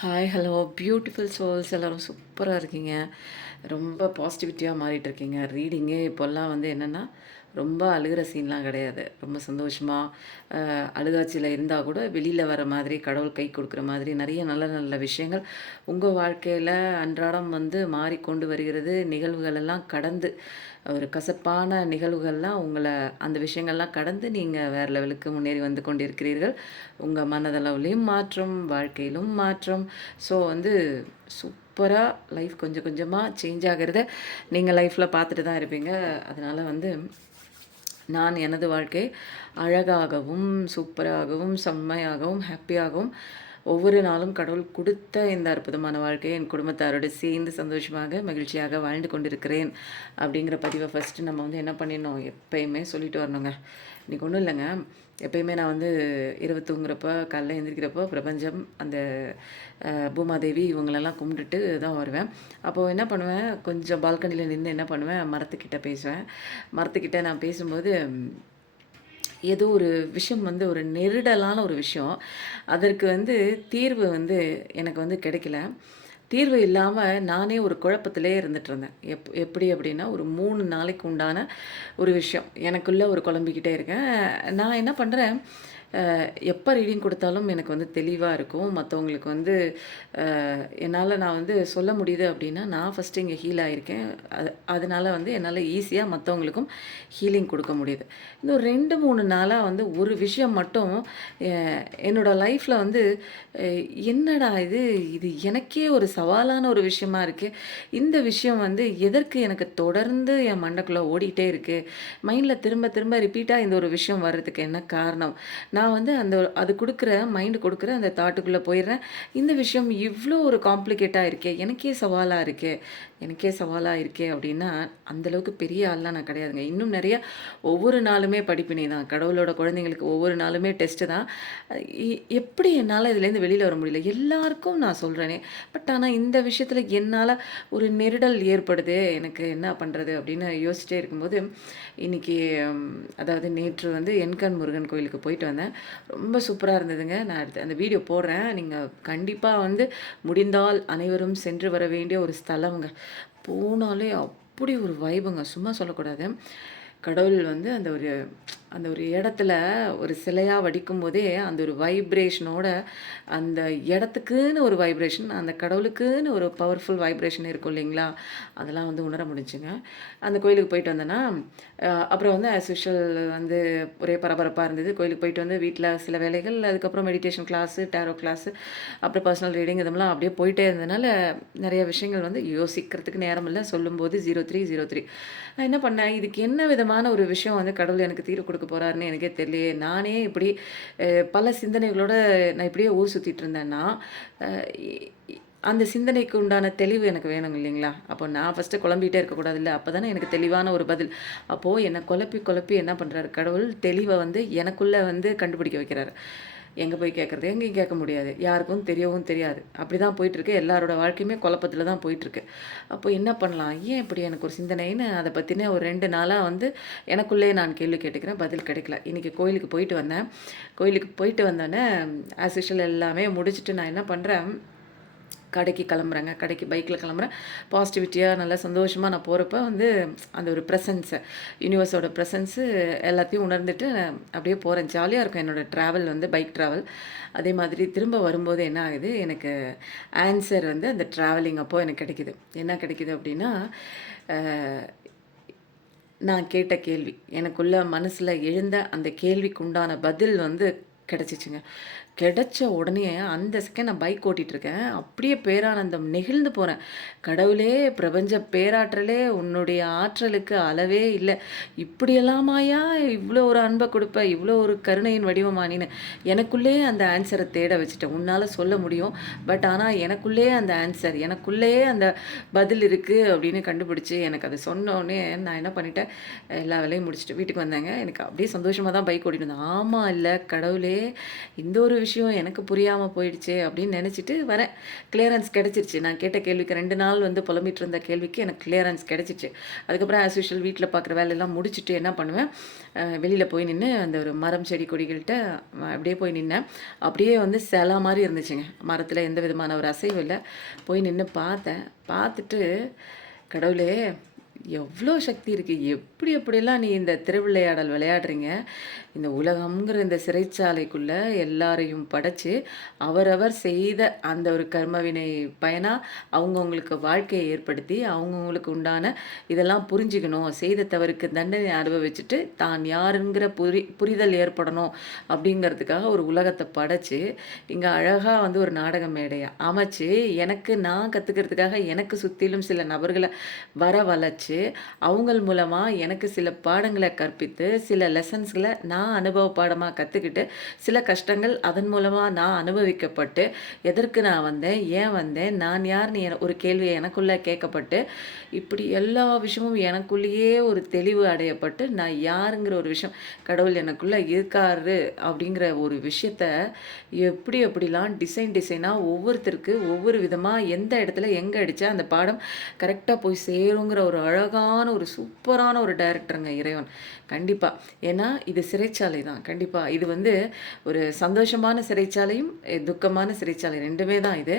Hi, hello beautiful souls எல்லோரும் சூப்பராக இருக்கீங்க. ரொம்ப பாசிட்டிவிட்டியாக மாறிட்டு இருக்கீங்க. ரீடிங்கே இப்போல்லாம் வந்து என்னென்னா, ரொம்ப அழுகிற சீன்லாம் கிடையாது. ரொம்ப சந்தோஷமாக அழுகாட்சியில் இருந்தால் கூட வெளியில் வர மாதிரி, கடவுள் கை கொடுக்குற மாதிரி நிறைய நல்ல நல்ல விஷயங்கள் உங்கள் வாழ்க்கையில் அன்றாடம் வந்து மாறிக்கொண்டு வருகிறது. நிகழ்வுகள் எல்லாம் கடந்து ஒரு கசப்பான நிகழ்வுகள்லாம் உங்களை அந்த விஷயங்கள்லாம் கடந்து நீங்கள் வேறு லெவலுக்கு முன்னேறி வந்து கொண்டிருக்கிறீர்கள். உங்கள் மனதளவுலேயும் மாற்றம், வாழ்க்கையிலும் மாற்றம். ஸோ வந்து சூப்பராக லைஃப் கொஞ்சம் கொஞ்சமாக சேஞ்ச் ஆகிறத நீங்கள் லைஃப்பில் பார்த்துட்டு தான் இருப்பீங்க. அதனால் வந்து நான் எனது வாழ்க்கை அழகாகவும் சூப்பராகவும் செம்மையாகவும் ஹாப்பியாகவும் ஒவ்வொரு நாளும் கடவுள் கொடுத்த இந்த அற்புதமான வாழ்க்கையை என் குடும்பத்தாரோடு சேர்ந்து சந்தோஷமாக மகிழ்ச்சியாக வாழ்ந்து கொண்டிருக்கிறேன் அப்படிங்கிற பதிவை ஃபஸ்ட்டு நம்ம வந்து என்ன பண்ணிடணும், எப்பயுமே சொல்லிட்டு வரணுங்க. இன்றைக்கி ஒன்றும் இல்லைங்க, எப்பயுமே நான் வந்து இரவு தூங்குறப்போ காலைல எழுந்திரிக்கிறப்போ பிரபஞ்சம் அந்த பூமாதேவி இவங்களெல்லாம் கும்பிட்டுட்டு தான் வருவேன். அப்போது என்ன பண்ணுவேன், கொஞ்சம் பால்கனியில் நின்று என்ன பண்ணுவேன், மரத்துக்கிட்ட பேசுவேன். மரத்துக்கிட்ட நான் பேசும்போது ஏதோ ஒரு விஷயம் வந்து ஒரு நெருடலான ஒரு விஷயம், அதற்கு வந்து தீர்வு வந்து எனக்கு வந்து கிடைக்கல. தீர்வு இல்லாமல் நானே ஒரு குழப்பத்திலே இருந்துகிட்ருந்தேன். எப்படி அப்படின்னா, ஒரு 3 நாளைக்கு உண்டான ஒரு விஷயம் எனக்குள்ளே ஒரு குழம்பிக்கிட்டே இருக்கேன். நான் என்ன பண்ணுறேன், எப்போ ரீடிங் கொடுத்தாலும் எனக்கு வந்து தெளிவாக இருக்கும். மற்றவங்களுக்கு வந்து நான் வந்து சொல்ல முடியுது அப்படின்னா, நான் ஃபஸ்ட்டு இங்கே ஹீல் ஆகியிருக்கேன். அதனால் வந்து என்னால் ஈஸியாக மற்றவங்களுக்கும் ஹீலிங் கொடுக்க முடியுது. இன்னும் 2, 3 நாளாக வந்து ஒரு விஷயம் மட்டும் என்னோடய லைஃப்பில் வந்து என்னடா இது இது எனக்கே ஒரு சவாலான ஒரு விஷயமா இருக்குது. இந்த விஷயம் வந்து எதற்கு எனக்கு தொடர்ந்து என் மண்டைக்குள்ளே ஓடிக்கிட்டே இருக்குது, மைண்டில் திரும்ப திரும்ப ரிப்பீட்டாக இந்த ஒரு விஷயம் வர்றதுக்கு என்ன காரணம்? நான் வந்து அது கொடுக்குற மைண்டு கொடுக்குற அந்த தாட்டுக்குள்ளே போயிடுறேன். இந்த விஷயம் இவ்வளோ ஒரு காம்ப்ளிகேட்டாக இருக்கே, எனக்கே சவாலாக இருக்கே அப்படின்னா, அந்தளவுக்கு பெரிய ஆள்லாம் நான் கிடையாதுங்க. இன்னும் நிறையா ஒவ்வொரு நாளுமே படிப்பினை தான். கடவுளோட குழந்தைங்களுக்கு ஒவ்வொரு நாளுமே டெஸ்ட்டு தான். எப்படி என்னால் இதுலேருந்து வெளியில் வர முடியல? எல்லாருக்கும் நான் சொல்கிறேனே, பட் ஆனால் இந்த விஷயத்தில் என்னால் ஒரு நெருடல் ஏற்படுது. எனக்கு என்ன பண்ணுறது அப்படின்னு யோசிச்சிட்டே இருக்கும்போது, இன்றைக்கி அதாவது நேற்று வந்து எண்கண் முருகன் கோயிலுக்கு போயிட்டு வந்தேன். ரொம்ப சூப்பராக இருந்ததுங்க. நான் அடுத்து அந்த வீடியோ போடுறேன். நீங்கள் கண்டிப்பாக வந்து முடிந்தால் அனைவரும் சென்று வர வேண்டிய ஒரு ஸ்தலம்ங்க. போனாலே அப்படி ஒரு வைபுங்க, சும்மா சொல்லக்கூடாது. கடவுள் வந்து அந்த ஒரு இடத்துல ஒரு சிலையாக வடிக்கும்போதே அந்த ஒரு வைப்ரேஷனோட அந்த இடத்துக்குன்னு ஒரு வைப்ரேஷன், அந்த கடவுளுக்குன்னு ஒரு பவர்ஃபுல் வைப்ரேஷன் இருக்கும் இல்லைங்களா, அதெல்லாம் வந்து உணர முடிஞ்சுங்க. அந்த கோயிலுக்கு போயிட்டு வந்தேன்னா, அப்புறம் வந்து ஆஸ் யூஷுவல் வந்து ஒரே பரபரப்பாக இருந்தது. கோயிலுக்கு போயிட்டு வந்து வீட்டில் சில வேலைகள், அதுக்கப்புறம் மெடிடேஷன் கிளாஸு, டேரோ கிளாஸு, அப்புறம் பர்சனல் ரீடிங் இதெல்லாம் அப்படியே போயிட்டே இருந்ததுனால நிறைய விஷயங்கள் வந்து யோசிக்கிறதுக்கு நேரம் இல்லை. சொல்லும்போது 0303 நான் என்ன பண்ணேன், இதுக்கு என்ன விதமான ஒரு விஷயம் வந்து கடவுள் எனக்கு தீர்வு கொடுக்க போகிறாருன்னு எனக்கே தெரியலையே. நானே இப்படி பல சிந்தனைகளோட நான் இப்படியே ஊர் சுற்றிட்டு இருந்தேன்னா, அந்த சிந்தனைக்கு உண்டான தெளிவு எனக்கு வேணும் இல்லைங்களா? அப்போ நான் ஃபஸ்ட்டு குழம்பிகிட்டே இருக்கக்கூடாதுல்ல. அப்போ தானே எனக்கு தெளிவான ஒரு பதில். அப்போது என்னை குழப்பி குழப்பி என்ன பண்ணுறாரு கடவுள், தெளிவை வந்து எனக்குள்ளே வந்து கண்டுபிடிக்க வைக்கிறாரு. எங்கே போய் கேட்குறது, எங்கேயும் கேட்க முடியாது, யாருக்கும் தெரியவும் தெரியாது. அப்படி தான் போயிட்டுருக்கு. எல்லாரோட வாழ்க்கையுமே குழப்பத்தில் தான் போயிட்டுருக்கு. அப்போ என்ன பண்ணலாம், ஏன் இப்படி எனக்கு ஒரு சிந்தனைன்னு அதை பற்றின ஒரு 2 நாளாக வந்து எனக்குள்ளேயே நான் கேள்வி கேட்டுக்கிறேன். பதில் கிடைக்கல. இன்றைக்கி கோயிலுக்கு போயிட்டு வந்தேன். கோயிலுக்கு போயிட்டு வந்தோடனே ஆஸ் யூஷுவல் எல்லாமே முடிச்சுட்டு நான் என்ன பண்ணுறேன், கடைக்கு கிளம்புறேங்க. கடைக்கு பைக்கில் கிளம்புறேன். பாசிட்டிவிட்டியாக நல்லா சந்தோஷமாக நான் போகிறப்ப வந்து அந்த ஒரு ப்ரெசன்ஸு, யூனிவர்ஸோட ப்ரெசன்ஸு எல்லாத்தையும் உணர்ந்துட்டு அப்படியே போகிறேன். ஜாலியாக இருக்கும் என்னோடய ட்ராவல் வந்து பைக் ட்ராவல். அதே மாதிரி திரும்ப வரும்போது என்ன ஆகுது, எனக்கு ஆன்சர் வந்து அந்த ட்ராவலிங் அப்போது எனக்கு கிடைக்கிது. என்ன கிடைக்கிது அப்படின்னா, நான் கேட்ட கேள்வி, எனக்குள்ள மனசில் எழுந்த அந்த கேள்விக்கு உண்டான பதில் வந்து கிடச்சிச்சுங்க. கிடைச்ச உடனே அந்த செகண்ட் நான் பைக் ஓட்டிகிட்ருக்கேன். அப்படியே பேரானந்தம் நெகிழ்ந்து போகிறேன். கடவுளே, பிரபஞ்ச பேராற்றலே, உன்னுடைய ஆற்றலுக்கு அளவே இல்லை. இப்படியெல்லாமாயா இவ்வளோ ஒரு அன்பை கொடுப்ப, இவ்வளோ ஒரு கருணையின் வடிவமா நீனு. எனக்குள்ளே அந்த ஆன்சரை தேட வச்சுட்டேன். உன்னால் சொல்ல முடியும், பட் ஆனால் எனக்குள்ளே அந்த ஆன்சர், எனக்குள்ளேயே அந்த பதில் இருக்குது அப்படின்னு கண்டுபிடிச்சி எனக்கு அதை சொன்னோடனே நான் என்ன பண்ணிட்டேன், எல்லா வேலையும் முடிச்சுட்டு வீட்டுக்கு வந்தேங்க. எனக்கு அப்படியே சந்தோஷமாக தான் பைக் ஓட்டிட்டு வந்தேன். ஆமாம் இல்லை கடவுளே, இந்த ஒரு விஷயம் எனக்கு புரியாம போயிடுச்சே அப்படின்னு நினச்சிட்டு வரேன். கிளியரன்ஸ் கிடைச்சிருச்சு. நான் கேட்ட கேள்விக்கு 2 நாள் வந்து புலம்பிட்டு இருந்த கேள்விக்கு எனக்கு கிளியரன்ஸ் கிடைச்சிருச்சு. அதுக்கப்புறம் ஆஸ் யூசுவல் வீட்ல பார்க்குற வேலையெல்லாம் முடிச்சுட்டு என்ன பண்ணுவேன், வெளியில போய் நின்னு அந்த ஒரு மரம், செடி, கொடிகள்ட்ட அப்படியே போய் நின்னேன். அப்படியே வந்து சிலை மாரி இருந்துச்சுங்க. மரத்தில எந்த விதமான ஒரு அசைவும் இல்ல. போய் நின்னு பார்த்தேன். பார்த்துட்டு, கடவுளே! எவ்ளோ சக்தி இருக்கு. எப்படி எப்படிலாம் நீ இந்த திருவிளையாடல் விளையாடுறீங்க. இந்த உலகம்ங்கிற இந்த சிறைச்சாலைக்குள்ள எல்லாரையும் படைச்சு, அவரவர் செய்த அந்த ஒரு கர்மவினை பயனா அவங்கவங்களுக்கு வாழ்க்கையை ஏற்படுத்தி, அவங்கவங்களுக்கு உண்டான இதெல்லாம் புரிஞ்சுக்கணும். செய்த தவறுக்கு தண்டனை அனுபவிச்சுட்டு, தான் யாருங்கிற புரிதல் ஏற்படணும் அப்படிங்கிறதுக்காக ஒரு உலகத்த படைச்சு, இங்க அழகா வந்து ஒரு நாடக மேடைய அமைச்சு, எனக்கு நான் கத்துக்கிறதுக்காக எனக்கு சுத்திலும் சில நபர்கள வரவழைச்சு, அவங்கள் மூலமா எனக்கு சில பாடங்கள கற்பித்து, சில லெசன்ஸ்கள நான் அனுபவ பாடமா கத்துக்கிட்டு, சில கஷ்டங்கள் அதன் மூலமா நான் அனுபவிக்கப்பட்டு, எதற்கு நான் வந்தேன்? ஏன் வந்தேன்? நான் யார்ன்னு ஒரு கேள்வி எனக்குள்ள கேட்கப்பட்டு, இப்படி எல்லா விஷயமும் எனக்குள்ளேயே ஒரு தெளிவு அடையப்பட்டு, நான் யாருங்கிற ஒரு விஷயம், கடவுள் எனக்குள்ள இருக்காரு அப்படிங்கிற ஒரு விஷயத்த எப்படி எப்படிலாம் டிசைனா ஒவ்வொருத்தருக்கு ஒவ்வொரு விதமா எந்த இடத்துல எங்க அடிச்சா அந்த பாடம் கரெக்ட்டா போய் சேருங்கிற ஒரு அழகான ஒரு சூப்பரான ஒரு டைரக்டருங்க இறைவன். கண்டிப்பா. ஏன்னா இது சிறைச்சாலை தான். கண்டிப்பா. இது வந்து ஒரு சந்தோஷமான சிறைச்சாலையும், துக்கமான சிறைச்சாலை 2மே தான் இது.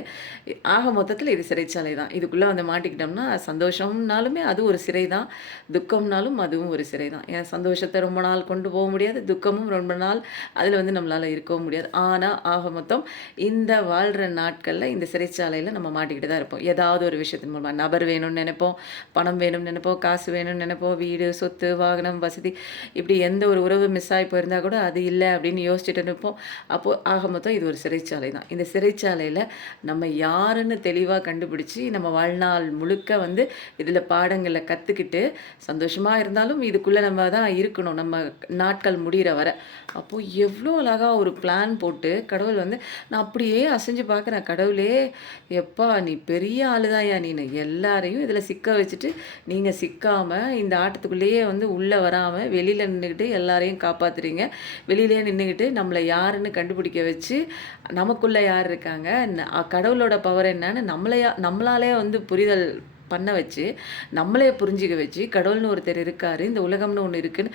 ஆக மொத்தத்தில இது சிறைச்சாலை தான். இதுக்குள்ள வந்து மாட்டிக்கிட்டோம்னா, சந்தோஷம்னாலுமே அது ஒரு சிறை தான். துக்கம்னாலும் அதுவும் ஒரு சிறை தான். ஏன் சந்தோஷத்த ரொம்ப நாள் கொண்டு போக முடியாது. துக்கமும் ரொம்ப நாள் அதில வந்து நம்மளால இருக்கவும் முடியாது. ஆனா, ஆக மொத்தம் இந்த வாழ்ற நாட்கள்ல இந்த சிறைச்சாலையில நம்ம மாட்டிக்கிட்டு தான் இருப்போம். ஏதாவது ஒரு விஷயத்தின் மூலமா. நபர் வேணும்னு நெனைப்போம், பணம் வேணும்னு நெனைப்போம், காசு வேணும்னு நெனைப்போம், வீடு, சொத்து, வாகனம், வசதி இப்படி எந்த ஒரு உறவு மிஸ் ஆகி போயிருந்தா கூட அது இல்ல அப்படின்னு யோசிச்சுட்டு நிப்போம். அப்போ ஆக மொத்தம் இது ஒரு சிறைச்சாலை தான். இந்த சிறைச்சாலையில நம்ம யாருன்னு தெளிவா கண்டுபிடிச்சு, நம்ம வாழ்நாள் முழுக்க வந்து இதில பாடங்கள கத்துக்கிட்டு, சந்தோஷமா இருந்தாலும் இதுக்குள்ள நம்ம தான் இருக்கணும். நம்ம நாட்கள் முடியிற வர. அப்போ எவ்ளோ அழகா ஒரு பிளான் போட்டு கடவுள் வந்து நான் அப்படியே அசைஞ்சு பார்க்குறேன். கடவுளே! எப்பா நீ பெரிய ஆளுதான்யா நீனு. எல்லாரையும் இதில சிக்க வச்சுட்டு, நீங்க சிக்காம இந்த ஆட்டத்துக்குள்ளேயே வந்து உள்ள வராம வெளியில நின்னுகிட்டு எல்லாரையும் காப்பாத்துறீங்க. வெளியிலேயே நின்னுகிட்டு நம்மள யாருன்னு கண்டுபிடிக்க வச்சு, நமக்குள்ள யார் இருக்காங்க? கடவுளோட பவர் என்னன்னு நம்மளாலே வந்து புரிதல் பண்ண வச்சு, நம்மளே புரிஞ்சுக்க வச்சு, கடவுள்னு ஒருத்தர் இருக்காரு. இந்த உலகம்னு ஒண்ணு இருக்குன்னு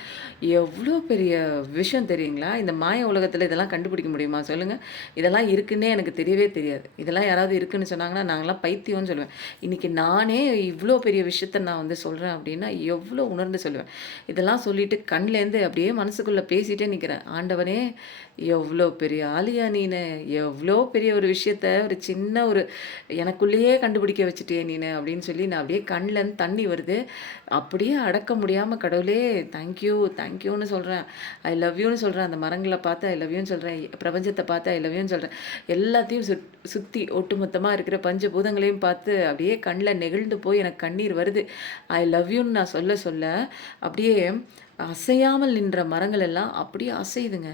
எவ்ளோ பெரிய விஷயம் தெரியுங்களா? இந்த மாய உலகத்தில இதெல்லாம் கண்டுபிடிக்க முடியுமா சொல்லுங்க? இதெல்லாம் இருக்குன்னே எனக்கு தெரியவே தெரியாது. இதெல்லாம் யாராவது இருக்குன்னு சொன்னாங்கன்னா, நாங்கலாம் பைத்தியம்னு சொல்லுவேன். இன்னைக்கு நானே இவ்ளோ பெரிய விஷயத்த நான் வந்து சொல்றேன் அப்படின்னா, எவ்ளோ உணர்ந்து சொல்லுவேன். இதெல்லாம் சொல்லிட்டு கண்லேருந்து அப்படியே மனசுக்குள்ள பேசிட்டே நிக்கிறேன். ஆண்டவனே! எவ்ளோ பெரிய ஆளுயா நீனு! எவ்ளோ பெரிய ஒரு விஷயத்த ஒரு சின்ன ஒரு எனக்குள்ளேயே கண்டுபிடிக்க வச்சுட்டியே நீனு அப்படின்னு சொல்லி நான் அப்படியே கண்லேருந்து தண்ணி வருது. அப்படியே அடக்க முடியாம கடவுளே தேங்க்யூ, தேங்க்யூன்னு சொல்றேன். ஐ லவ் யூன்னு சொல்றேன். அந்த மரங்கள பார்த்து ஐ லவ் யூன்னு சொல்றேன். பிரபஞ்சத்த பார்த்து ஐ லவ் யூன்னு சொல்றேன். எல்லாத்தையும் சுத்தி ஒட்டுமொத்தமா இருக்கிற பஞ்சபூதங்களையும் பார்த்து அப்படியே கண்ல நெகிழ்ந்து போய் எனக்கு கண்ணீர் வருது. ஐ லவ் யூன்னு நான் சொல்ல சொல்ல அப்படியே அசையாமல் நின்ற மரங்கள் எல்லாம் அப்படியே அசையுதுங்க.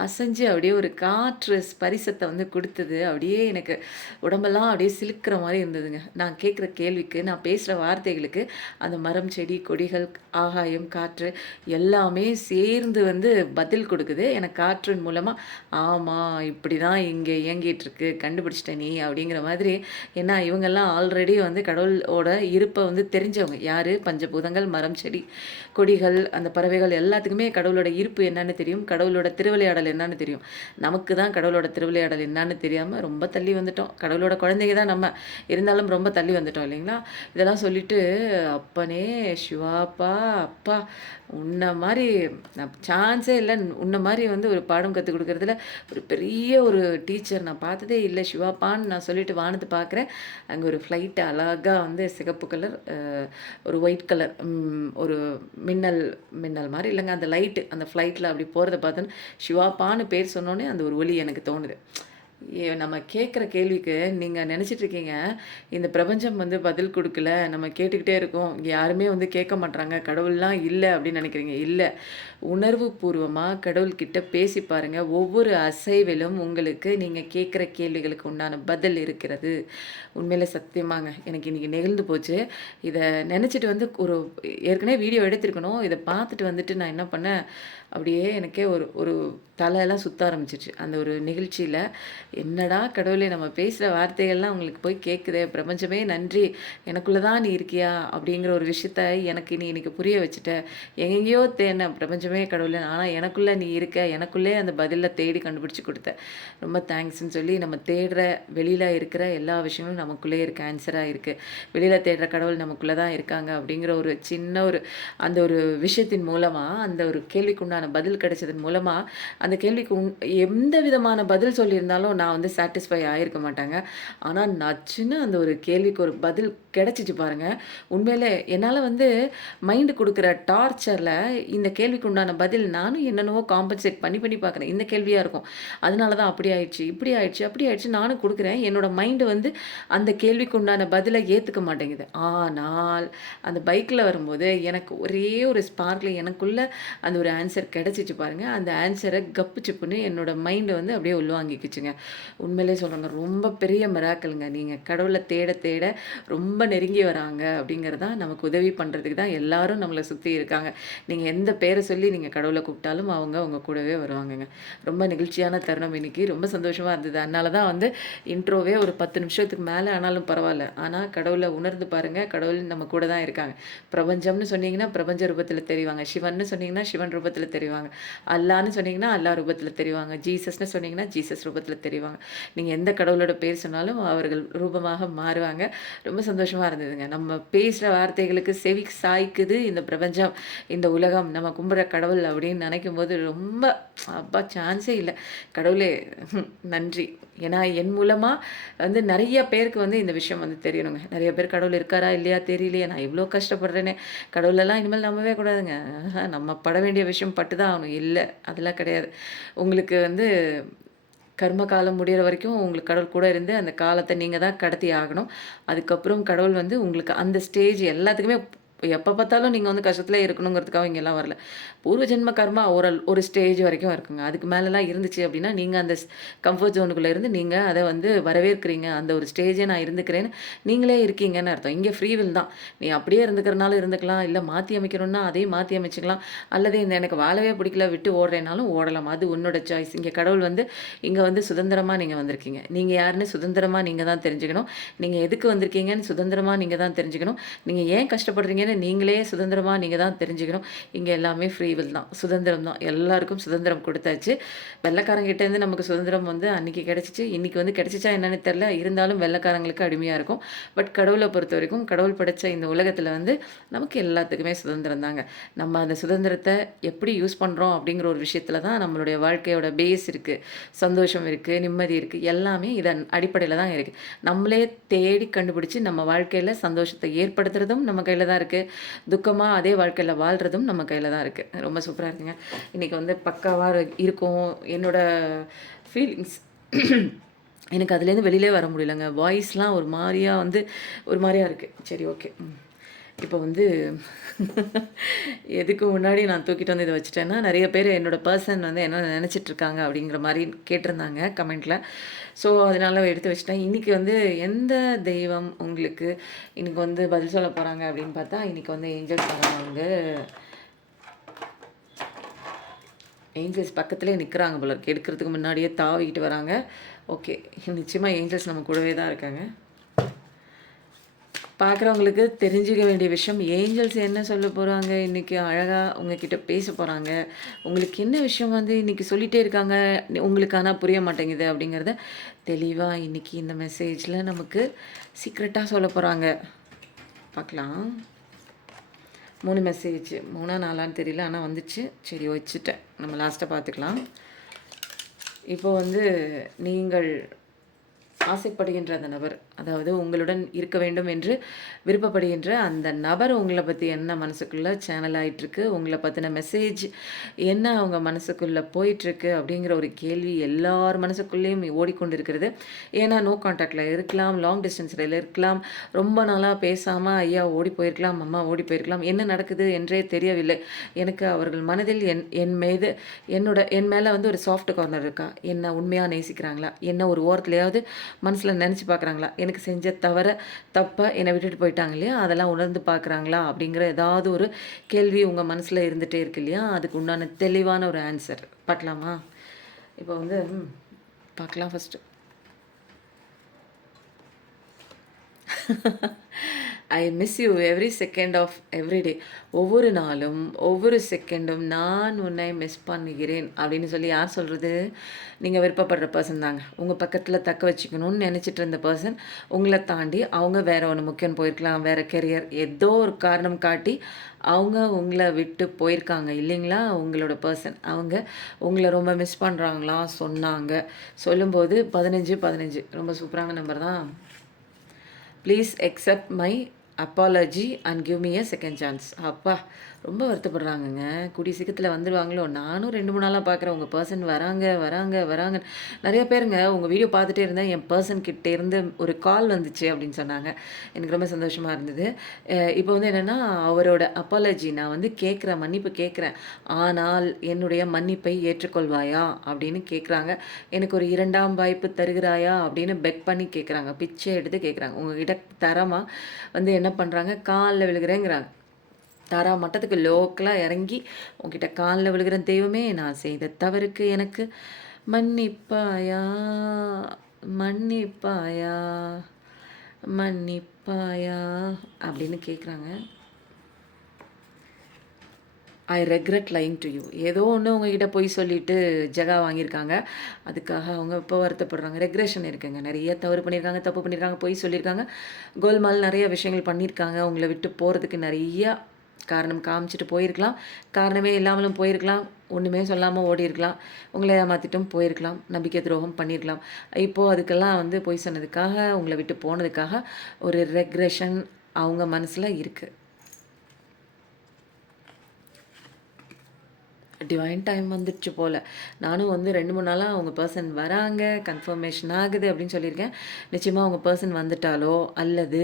அசைஞ்சு அப்படியே ஒரு காற்று ஸ்பரிசத்த வந்து குடுத்தது. அப்படியே எனக்கு உடம்பெல்லாம் அப்படியே சிலுக்குற மாரி இருந்ததுங்க. நான் கேட்குற கேள்விக்கு, நான் பேசுற வார்த்தைகளுக்கு அந்த மரம், செடி, கொடிகள், ஆகாயம், காற்று எல்லாமே சேர்ந்து வந்து பதில் குடுக்குது. எனக்கு காற்றின் மூலமா, "ஆமா, இப்படிதான் இங்க இயங்கிட்டுருக்கு. கண்டுபிடிச்சிட்ட நீ" அப்படிங்கிற மாதிரி. ஏன்னா இவங்கெல்லாம் ஆல்ரெடி வந்து கடவுளோட இருப்ப வந்து தெரிஞ்சவங்க. யாரு? பஞ்சபூதங்கள், மரம், செடி, கொடிகள், அந்த பறவைகள் எல்லாத்துக்குமே கடவுளோட இருப்பு என்னன்னு தெரியும். கடவுளோட திருவிளையாடல் என்னன்னு தெரியும். நமக்கு தான் கடவுளோட திருவிளையாடல் என்னான்னு தெரியாம ரொம்ப தள்ளி வந்துட்டோம். கடவுளோட குழந்தைங்க தான் நம்ம. இருந்தாலும் ரொம்ப தள்ளி வந்துட்டோம் இல்லைங்களா? இதெல்லாம் சொல்லிட்டு, "அப்பனே சிவாப்பா! அப்பா! உன்ன மாரி சான்ஸே இல்ல. உன்ன மாரி வந்து ஒரு பாடம் கத்துக் குடுக்குறதுல ஒரு பெரிய ஒரு டீச்சர் நான் பார்த்ததே இல்ல சிவாப்பான்னு" நான் சொல்லிட்டு வானத்த பார்க்குறேன். அங்க ஒரு ஃப்ளைட் அழகா வந்து சிகப்பு கலர், ஒரு ஒயிட் கலர், ஒரு மின்னல் மின்னல் மாரி இல்லங்க. அந்த லைட்டு அந்த ஃப்ளைட்ல அப்படி போறத பார்த்தோன்னே, சிவாப்பான்னு பேர் சொன்னோனே அந்த ஒரு ஒளி எனக்கு தோணுது. நம்ம கேட்குற கேள்விக்கு நீங்க நெனச்சிட்டு இருக்கீங்க, இந்த பிரபஞ்சம் வந்து பதில் குடுக்கல. நம்ம கேட்டுக்கிட்டே இருக்கோம். இங்க யாருமே வந்து கேட்க மாட்றாங்க. கடவுள்லாம் இல்ல அப்படின்னு நெனைக்கிறீங்க. இல்ல. உணர்வு பூர்வமா கடவுள்கிட்ட பேசி பாருங்க. ஒவ்வொரு அசைவிலும் உங்களுக்கு நீங்க கேட்குற கேள்விகளுக்கு உண்டான பதில் இருக்கிறது. உண்மையிலே சத்தியமாங்க. எனக்கு இன்னைக்கு நெகிழ்ந்து போச்சு. இத நெனச்சுட்டு வந்து ஏற்கனவே வீடியோ எடுத்திருக்கணும். இத பார்த்துட்டு வந்துட்டு நான் என்ன பண்ணேன், அப்படியே எனக்கே ஒரு ஒரு தலையெல்லாம் சுத்த ஆரம்பிச்சுருச்சு. அந்த ஒரு நிகழ்ச்சியில, என்னடா கடவுளே! நம்ம பேசுற வார்த்தைகள்லாம் உங்களுக்கு போய் கேட்குதே! பிரபஞ்சமே நன்றி. எனக்குள்ள தான் நீ இருக்கியா? அப்படிங்கிற ஒரு விஷயத்த எனக்கு நீ இன்னைக்கு புரிய வச்சுட்ட. எங்கெங்கேயோ தேடினேன் பிரபஞ்சமே கடவுளே! ஆனா எனக்குள்ள நீ இருக்க. எனக்குள்ளே அந்த பதில தேடி கண்டுபிடிச்சு குடுத்த. ரொம்ப தேங்க்ஸ்ன்னு சொல்லி நம்ம தேடுற வெளியில இருக்கிற எல்லா விஷயங்களும் நமக்குள்ளே இருக்க ஆன்ஸரா இருக்கு. வெளியில தேடுற கடவுள் நமக்குள்ள தான் இருக்காங்க அப்படிங்கிற ஒரு சின்ன அந்த ஒரு விஷயத்தின் மூலமா, அந்த ஒரு கேள்விக்குண்டான பதில் கிடைச்சதன் மூலமா, அந்த கேள்விக்கு எந்த விதமான பதில் சொல்லியிருந்தாலும் நான் வந்து சாட்டிஸ்ஃபை ஆயிருக்க மாட்டேங்க. ஆனா நச்சுன்னு அந்த ஒரு கேள்விக்கு ஒரு பதில் கிடைச்சிச்சு பாருங்க. உண்மையிலே என்னால வந்து மைண்ட் குடுக்குற டார்ச்சர்ல இந்த கேள்விக்கு உண்டான பதில் நானும் என்னென்னவோ காம்பன்சேட் பண்ணி பண்ணி பார்க்குறேன். இந்த கேள்வியா இருக்கும். அதனால தான் அப்படி ஆயிடுச்சு, இப்படி ஆயிடுச்சு, அப்படி ஆயிடுச்சு நானும் குடுக்குறேன். என்னோட மைண்ட் வந்து அந்த கேள்விக்கு உண்டான பதில ஏத்துக்க மாட்டேங்குது. ஆனால் அந்த பைக்ல வரும்போது எனக்கு ஒரே ஒரு ஸ்பார்க்ல எனக்குள்ள அந்த ஒரு ஆன்சர் கிடைச்சிச்சு பாருங்க. அந்த ஆன்சர கப்பு சிப்புன்னு என்னோட மைண்ட் வந்து அப்படியே உள்வாங்கிக்கிச்சுங்க. உண்மையிலே சொல்றேங்க. ரொம்ப பெரிய மிராக்கிள்ங்க. நீங்க கடவுள தேட தேட ரொம்ப நெருங்கி வராங்க அப்படிங்கிறது தான் நமக்கு உதவி பண்றதுக்கு தான் எல்லாரும் நம்மள சுத்தி இருக்காங்க. நீங்க எந்த பேர சொல்லி நீங்க கடவுள கூப்பிட்டாலும் அவங்க உங்க கூடவே வருவாங்கங்க. ரொம்ப நெகிழ்ச்சியான தருணம் இன்னைக்கு. ரொம்ப சந்தோஷமா இருந்தது. அதனால தான் வந்து இன்ட்ரோவே ஒரு 10 நிமிஷத்துக்கு மேல ஆனாலும் பரவால்ல. ஆனா கடவுள உணர்ந்து பாருங்க. கடவுள் நம்ம கூட தான் இருக்காங்க. பிரபஞ்சம்னு சொன்னீங்கன்னா, பிரபஞ்ச ரூபத்தில தெரிவாங்க. சிவன்னு சொன்னீங்கன்னா, சிவன் ரூபத்தில தெரிவாங்க. அல்லான்னு சொன்னீங்கன்னா, அல்லா ரூபத்தில தெரிவாங்க. ஜீசஸ்ன்னு சொன்னீங்கன்னா, ஜீசஸ் ரூபத்தில தெரிவாங்க. நீங்க எந்த கடவுளோட பேர் சொன்னாலும் அவர்கள் ரூபமாக மாறுவாங்க. ரொம்ப சந்தோஷமா இருந்ததுங்க. நம்ம பேசுற வார்த்தைகளுக்கு செவி சாய்க்குது இந்த பிரபஞ்சம், இந்த உலகம், நம்ம கும்பிடுற கடவுள் அப்படின்னு நினைக்கும்போது ரொம்ப அப்பா சான்ஸே இல்ல. கடவுளே நன்றி. ஏன்னா என் மூலமா வந்து நெறைய பேருக்கு வந்து இந்த விஷயம் வந்து தெரியணுங்க. நெறைய பேர் கடவுள் இருக்காரா? இல்லையா? தெரியலையே. நான் இவ்ளோ கஷ்டப்படுறேனே. கடவுளெல்லாம் இனிமேல் நம்பவே கூடாதுங்க. நம்ம பட வேண்டிய விஷயம் பட்டு தான் ஆகணும். இல்ல, அதெல்லாம் கிடையாது. உங்களுக்கு வந்து கர்ம காலம் முடியிற வரைக்கும் உங்களுக்கு கடவுள் கூட இருந்து அந்த காலத்த நீங்க தான் கடத்தி ஆகணும். அதுக்கப்புறம் கடவுள் வந்து உங்களுக்கு அந்த ஸ்டேஜ் எல்லாத்துக்குமே எப்ப பார்த்தாலும் நீங்க வந்து கஷ்டத்திலே இருக்கணுங்கிறதுக்காக இங்கலாம் வரல. பூர்வ ஜென்ம கர்மா ஒரு ஸ்டேஜ் வரைக்கும் இருக்குங்க. அதுக்கு மேலலாம் இருந்துச்சு அப்டின்னா, நீங்க அந்த கம்ஃபர்ட் ஜோனுக்குள்ள இருந்து நீங்க அத வந்து வரவேற்கிறீங்க. அந்த ஒரு ஸ்டேஜே நான் இருந்துக்கிறேன்னு நீங்களே இருக்கீங்கன்னு அர்த்தம். இங்க ஃப்ரீ வில் தான். நீ அப்படியே இருந்துக்கிறனாலும் இருந்துக்கலாம். இல்ல மாத்தி அமைக்கணும்னா அதையும் மாத்தி அமைச்சுக்கலாம். அல்லது இந்த எனக்கு வாழவே பிடிக்கல விட்டு ஓடுறேன்னாலும் ஓடலாம். அது உன்னோட சாய்ஸ். இங்க கடவுள் வந்து இங்க வந்து சுதந்திரமா நீங்க வந்திருக்கீங்க. நீங்க யாருன்னு சுதந்திரமா நீங்க தான் தெரிஞ்சுக்கணும். நீங்க எதுக்கு வந்திருக்கீங்கன்னு சுதந்திரமா நீங்க தான் தெரிஞ்சுக்கணும். நீங்க ஏன் கஷ்டப்படுறீங்கன்னு நீங்களே சுதந்திரமா நீங்க தான் தெரிஞ்சுக்கணும். இங்க எல்லாமே ஃப்ரீ வில் தான். சுதந்திரம் தான். எல்லாருக்கும் சுதந்திரம் குடுத்தாச்சு. வெள்ளைக்காரங்கிட்ட இருந்து நமக்கு சுதந்திரம் வந்து அன்னைக்கு கிடைச்சிச்சு. இன்னைக்கு வந்து கிடைச்சிச்சா என்னன்னு தெரியல. இருந்தாலும் வெள்ளைக்காரங்களுக்கு அடிமையா இருக்கும். பட் கடவுள பொறுத்தவரைக்கும் கடவுள் படைச்ச இந்த உலகத்துல வந்து நமக்கு எல்லாத்துக்குமே சுதந்திரம் தாங்க. நம்ம அந்த சுதந்திரத்த எப்படி யூஸ் பண்றோம் அப்படிங்கிற ஒரு விஷயத்துல தான் நம்மளுடைய வாழ்க்கையோட பேஸ் இருக்கு. சந்தோஷம் இருக்கு, நிம்மதி இருக்கு. எல்லாமே இதன் அடிப்படையில தான் இருக்கு. நம்மளே தேடி கண்டுபிடிச்சு நம்ம வாழ்க்கையில சந்தோஷத்த ஏற்படுத்துறதும் நம்ம கையில தான் இருக்கு. துக்கமா அதே வாழ்க்கையில வாழ்றதும் நம்ம கையில தான் இருக்கு. ரொம்ப சூப்பரா இருக்குங்க. இன்னைக்கு வந்து பக்காவா இருக்கும். என்னோட ஃபீலிங்ஸ் எனக்கு அதுலேருந்து வெளியிலே வர முடியலங்க. வாய்ஸ்லாம் ஒரு மாரியா வந்து ஒரு மாரியா இருக்கு. சரி ஓகே. இப்போ வந்து எதுக்கு முன்னாடி நான் தூக்கிட்டு வந்து இத வச்சுட்டேன்னா, நெறைய பேர் என்னோட பெர்சன் வந்து என்ன நெனச்சிட்டு இருக்காங்க அப்படிங்கிற மாரி கேட்டிருந்தாங்க கமெண்ட்ல. ஸோ, அதனால எடுத்து வச்சுட்டேன். இன்னைக்கு வந்து எந்த தெய்வம் உங்களுக்கு இன்னைக்கு வந்து பதில் சொல்ல போறாங்க அப்படின்னு பார்த்தா, இன்னைக்கு வந்து ஏஞ்சல்ஸ் வராங்க. ஏஞ்சல்ஸ் பக்கத்திலேயே நிக்கிறாங்க போல இருக்கு. எடுக்கிறதுக்கு முன்னாடியே தாவிக்கிட்டு வராங்க. ஓகே. நிச்சயமா ஏஞ்சல்ஸ் நம்ம கூடவே தான் இருக்காங்க. பார்க்குறவங்களுக்கு தெரிஞ்சுக்க வேண்டிய விஷயம், ஏஞ்சல்ஸ் என்ன சொல்ல போறாங்க, இன்னைக்கு அழகா உங்ககிட்ட பேச போறாங்க. உங்களுக்கு என்ன விஷயம் வந்து இன்னைக்கு சொல்லிட்டே இருக்காங்க, உங்களுக்கு ஆனா புரிய மாட்டேங்குது அப்படிங்கிறத தெளிவா இன்னைக்கு இந்த மெசேஜ்ல நமக்கு சீக்ரெட்டா சொல்லப் போறாங்க. பார்க்கலாம். 3 மெசேஜ் 3ஆ 4ஆன்னு தெரியல. ஆனா வந்துச்சு. சரி வச்சுட்டேன். நம்ம லாஸ்ட்டா பார்த்துக்கலாம். இப்போ வந்து நீங்கள் ஆசைப்படுகின்ற அந்த நபர், அதாவது உங்களுடன் இருக்க வேண்டும் என்று விருப்பப்படுகின்ற அந்த நபர் உங்கள பத்தி என்ன மனசுக்குள்ள சேனல் ஆயிட்டிருக்கு, உங்கள பத்தின மெசேஜ் என்ன அவங்க மனசுக்குள்ள போயிட்டுருக்கு அப்படிங்கிற ஒரு கேள்வி எல்லார் மனசுக்குள்ளேயும் ஓடிக்கொண்டிருக்கிறது. ஏன்னா நோ கான்டாக்ட்ல இருக்கலாம், லாங் டிஸ்டன்ஸ்ல இருக்கலாம், ரொம்ப நாளா பேசாம ஐயா ஓடி போயிருக்கலாம், அம்மா ஓடி போயிருக்கலாம். என்ன நடக்குது என்றே தெரியவில்லை. எனக்கு அவர்கள் மனதில் என் என் மீது என் மேல வந்து ஒரு சாஃப்ட் கார்னர் இருக்கா? என்ன உண்மையா நேசிக்கிறாங்களா? என்ன ஒரு ஓரத்துலயாவது மனசுல நெனச்சு பார்க்குறாங்களா? எனக்கு செஞ்ச தப்ப என்னை விட்டுட்டு போயிட்டாங்க இல்லையா? அதெல்லாம் உணர்ந்து பார்க்குறாங்களா? அப்படிங்கிற ஏதாவது ஒரு கேள்வி உங்க மனசுல இருந்துட்டே இருக்கு இல்லையா? அதுக்கு உண்டான தெளிவான ஒரு ஆன்சர் பார்க்கலாமா? இப்போ வந்து பார்க்கலாம் first. I miss you every second of every day. ஒவ்வொரு நாளும், ஒவ்வொரு செகண்டும் நான் உன்னை மிஸ் பண்ணுகிறேன் அப்படின்னு சொல்லி யார் சொல்றது? நீங்க விருப்பப்படுற பெர்சன் தாங்க. உங்க பக்கத்துல தக்க வச்சுக்கணும்னு நெனச்சிட்டு இருந்த பெர்சன், உங்கள தாண்டி அவங்க வேற ஒண்ணு முக்கியம் போயிருக்கலாம். வேற கெரியர் ஏதோ ஒரு காரணம் காட்டி அவங்க உங்கள விட்டு போயிருக்காங்க இல்லைங்களா? உங்களோட பெர்சன். அவங்க உங்கள ரொம்ப மிஸ் பண்றாங்களாம் சொன்னாங்க. சொல்லும்போது 15, 15 ரொம்ப சூப்பரான நம்பர் தான். Please accept my apology and give me a second chance. அப்பா! ரொம்ப வருத்தப்படுறாங்கங்க. கூடிய சீக்கிரத்தில வந்துருவாங்களோ! நானும் 2, 3 நாளா பார்க்குறேன். உங்க பெர்சன் வராங்க, வராங்க, வராங்க. நெறைய பேருங்க உங்க வீடியோ பார்த்துட்டே இருந்தேன். என் பெர்சன் கிட்ட இருந்து ஒரு கால் வந்துச்சு அப்படின்னு சொன்னாங்க. எனக்கு ரொம்ப சந்தோஷமா இருந்தது. இப்போ வந்து என்னன்னா, அவரோட அப்பாலஜி நான் வந்து கேட்குறேன், மன்னிப்பு கேட்குறேன். ஆனால் என்னுடைய மன்னிப்பை ஏற்றுக்கொள்வாயா? அப்படின்னு கேட்குறாங்க. எனக்கு ஒரு 2ஆம் வாய்ப்பு தருகிறாயா? அப்படின்னு பெக் பண்ணி கேட்குறாங்க. பிச்சை எடுத்து கேட்குறாங்க. உங்ககிட்ட தரமா வந்து என்ன பண்றாங்க? கால்ல விழுகிறேங்கிறாங்க. தரா மட்டத்துக்கு லோக்கலா இறங்கி உன்கிட்ட கால்ல விழுகிறேன் தெய்வமே, நான் செய்த தவறுக்கு எனக்கு மன்னிப்பாயா? மன்னிப்பாயா? மன்னிப்பாயா? அப்படின்னு கேட்குறாங்க. ஐ ரெக்ரெட் லையிங் டு யூ. ஏதோ ஒண்ணு உங்ககிட்ட பொய் சொல்லிட்டு ஜெகா வாங்கியிருக்காங்க. அதுக்காக அவங்க இப்போ வருத்தப்படுறாங்க. ரெக்ரெஷன் இருக்குங்க. நெறைய தவறு பண்ணியிருக்காங்க, தப்பு பண்ணியிருக்காங்க, பொய் சொல்லியிருக்காங்க. கோல்மால் நெறைய விஷயங்கள் பண்ணியிருக்காங்க. உங்கள விட்டு போறதுக்கு நெறையா காரணம் காமிச்சுட்டு போயிருக்கலாம். காரணமே இல்லாமலும் போயிருக்கலாம். ஒண்ணுமே சொல்லாம ஓடியிருக்கலாம். உங்கள ஏமாத்திட்டும் போயிருக்கலாம். நம்பிக்கை துரோகம் பண்ணியிருக்கலாம். இப்போ அதுக்கெல்லாம் வந்து பொய் சொன்னதுக்காக, உங்கள விட்டு போனதுக்காக ஒரு ரெக்ரெஷன் அவங்க மனசுல இருக்கு. டிவைன் டைம் வந்துடுச்சு போல. நானும் வந்து 2, 3 நாளா உங்க பெர்சன் வராங்க, கன்ஃபர்மேஷன் ஆகுது அப்படின்னு சொல்லியிருக்கேன். நிச்சயமா உங்க பெர்சன் வந்துட்டாலோ, அல்லது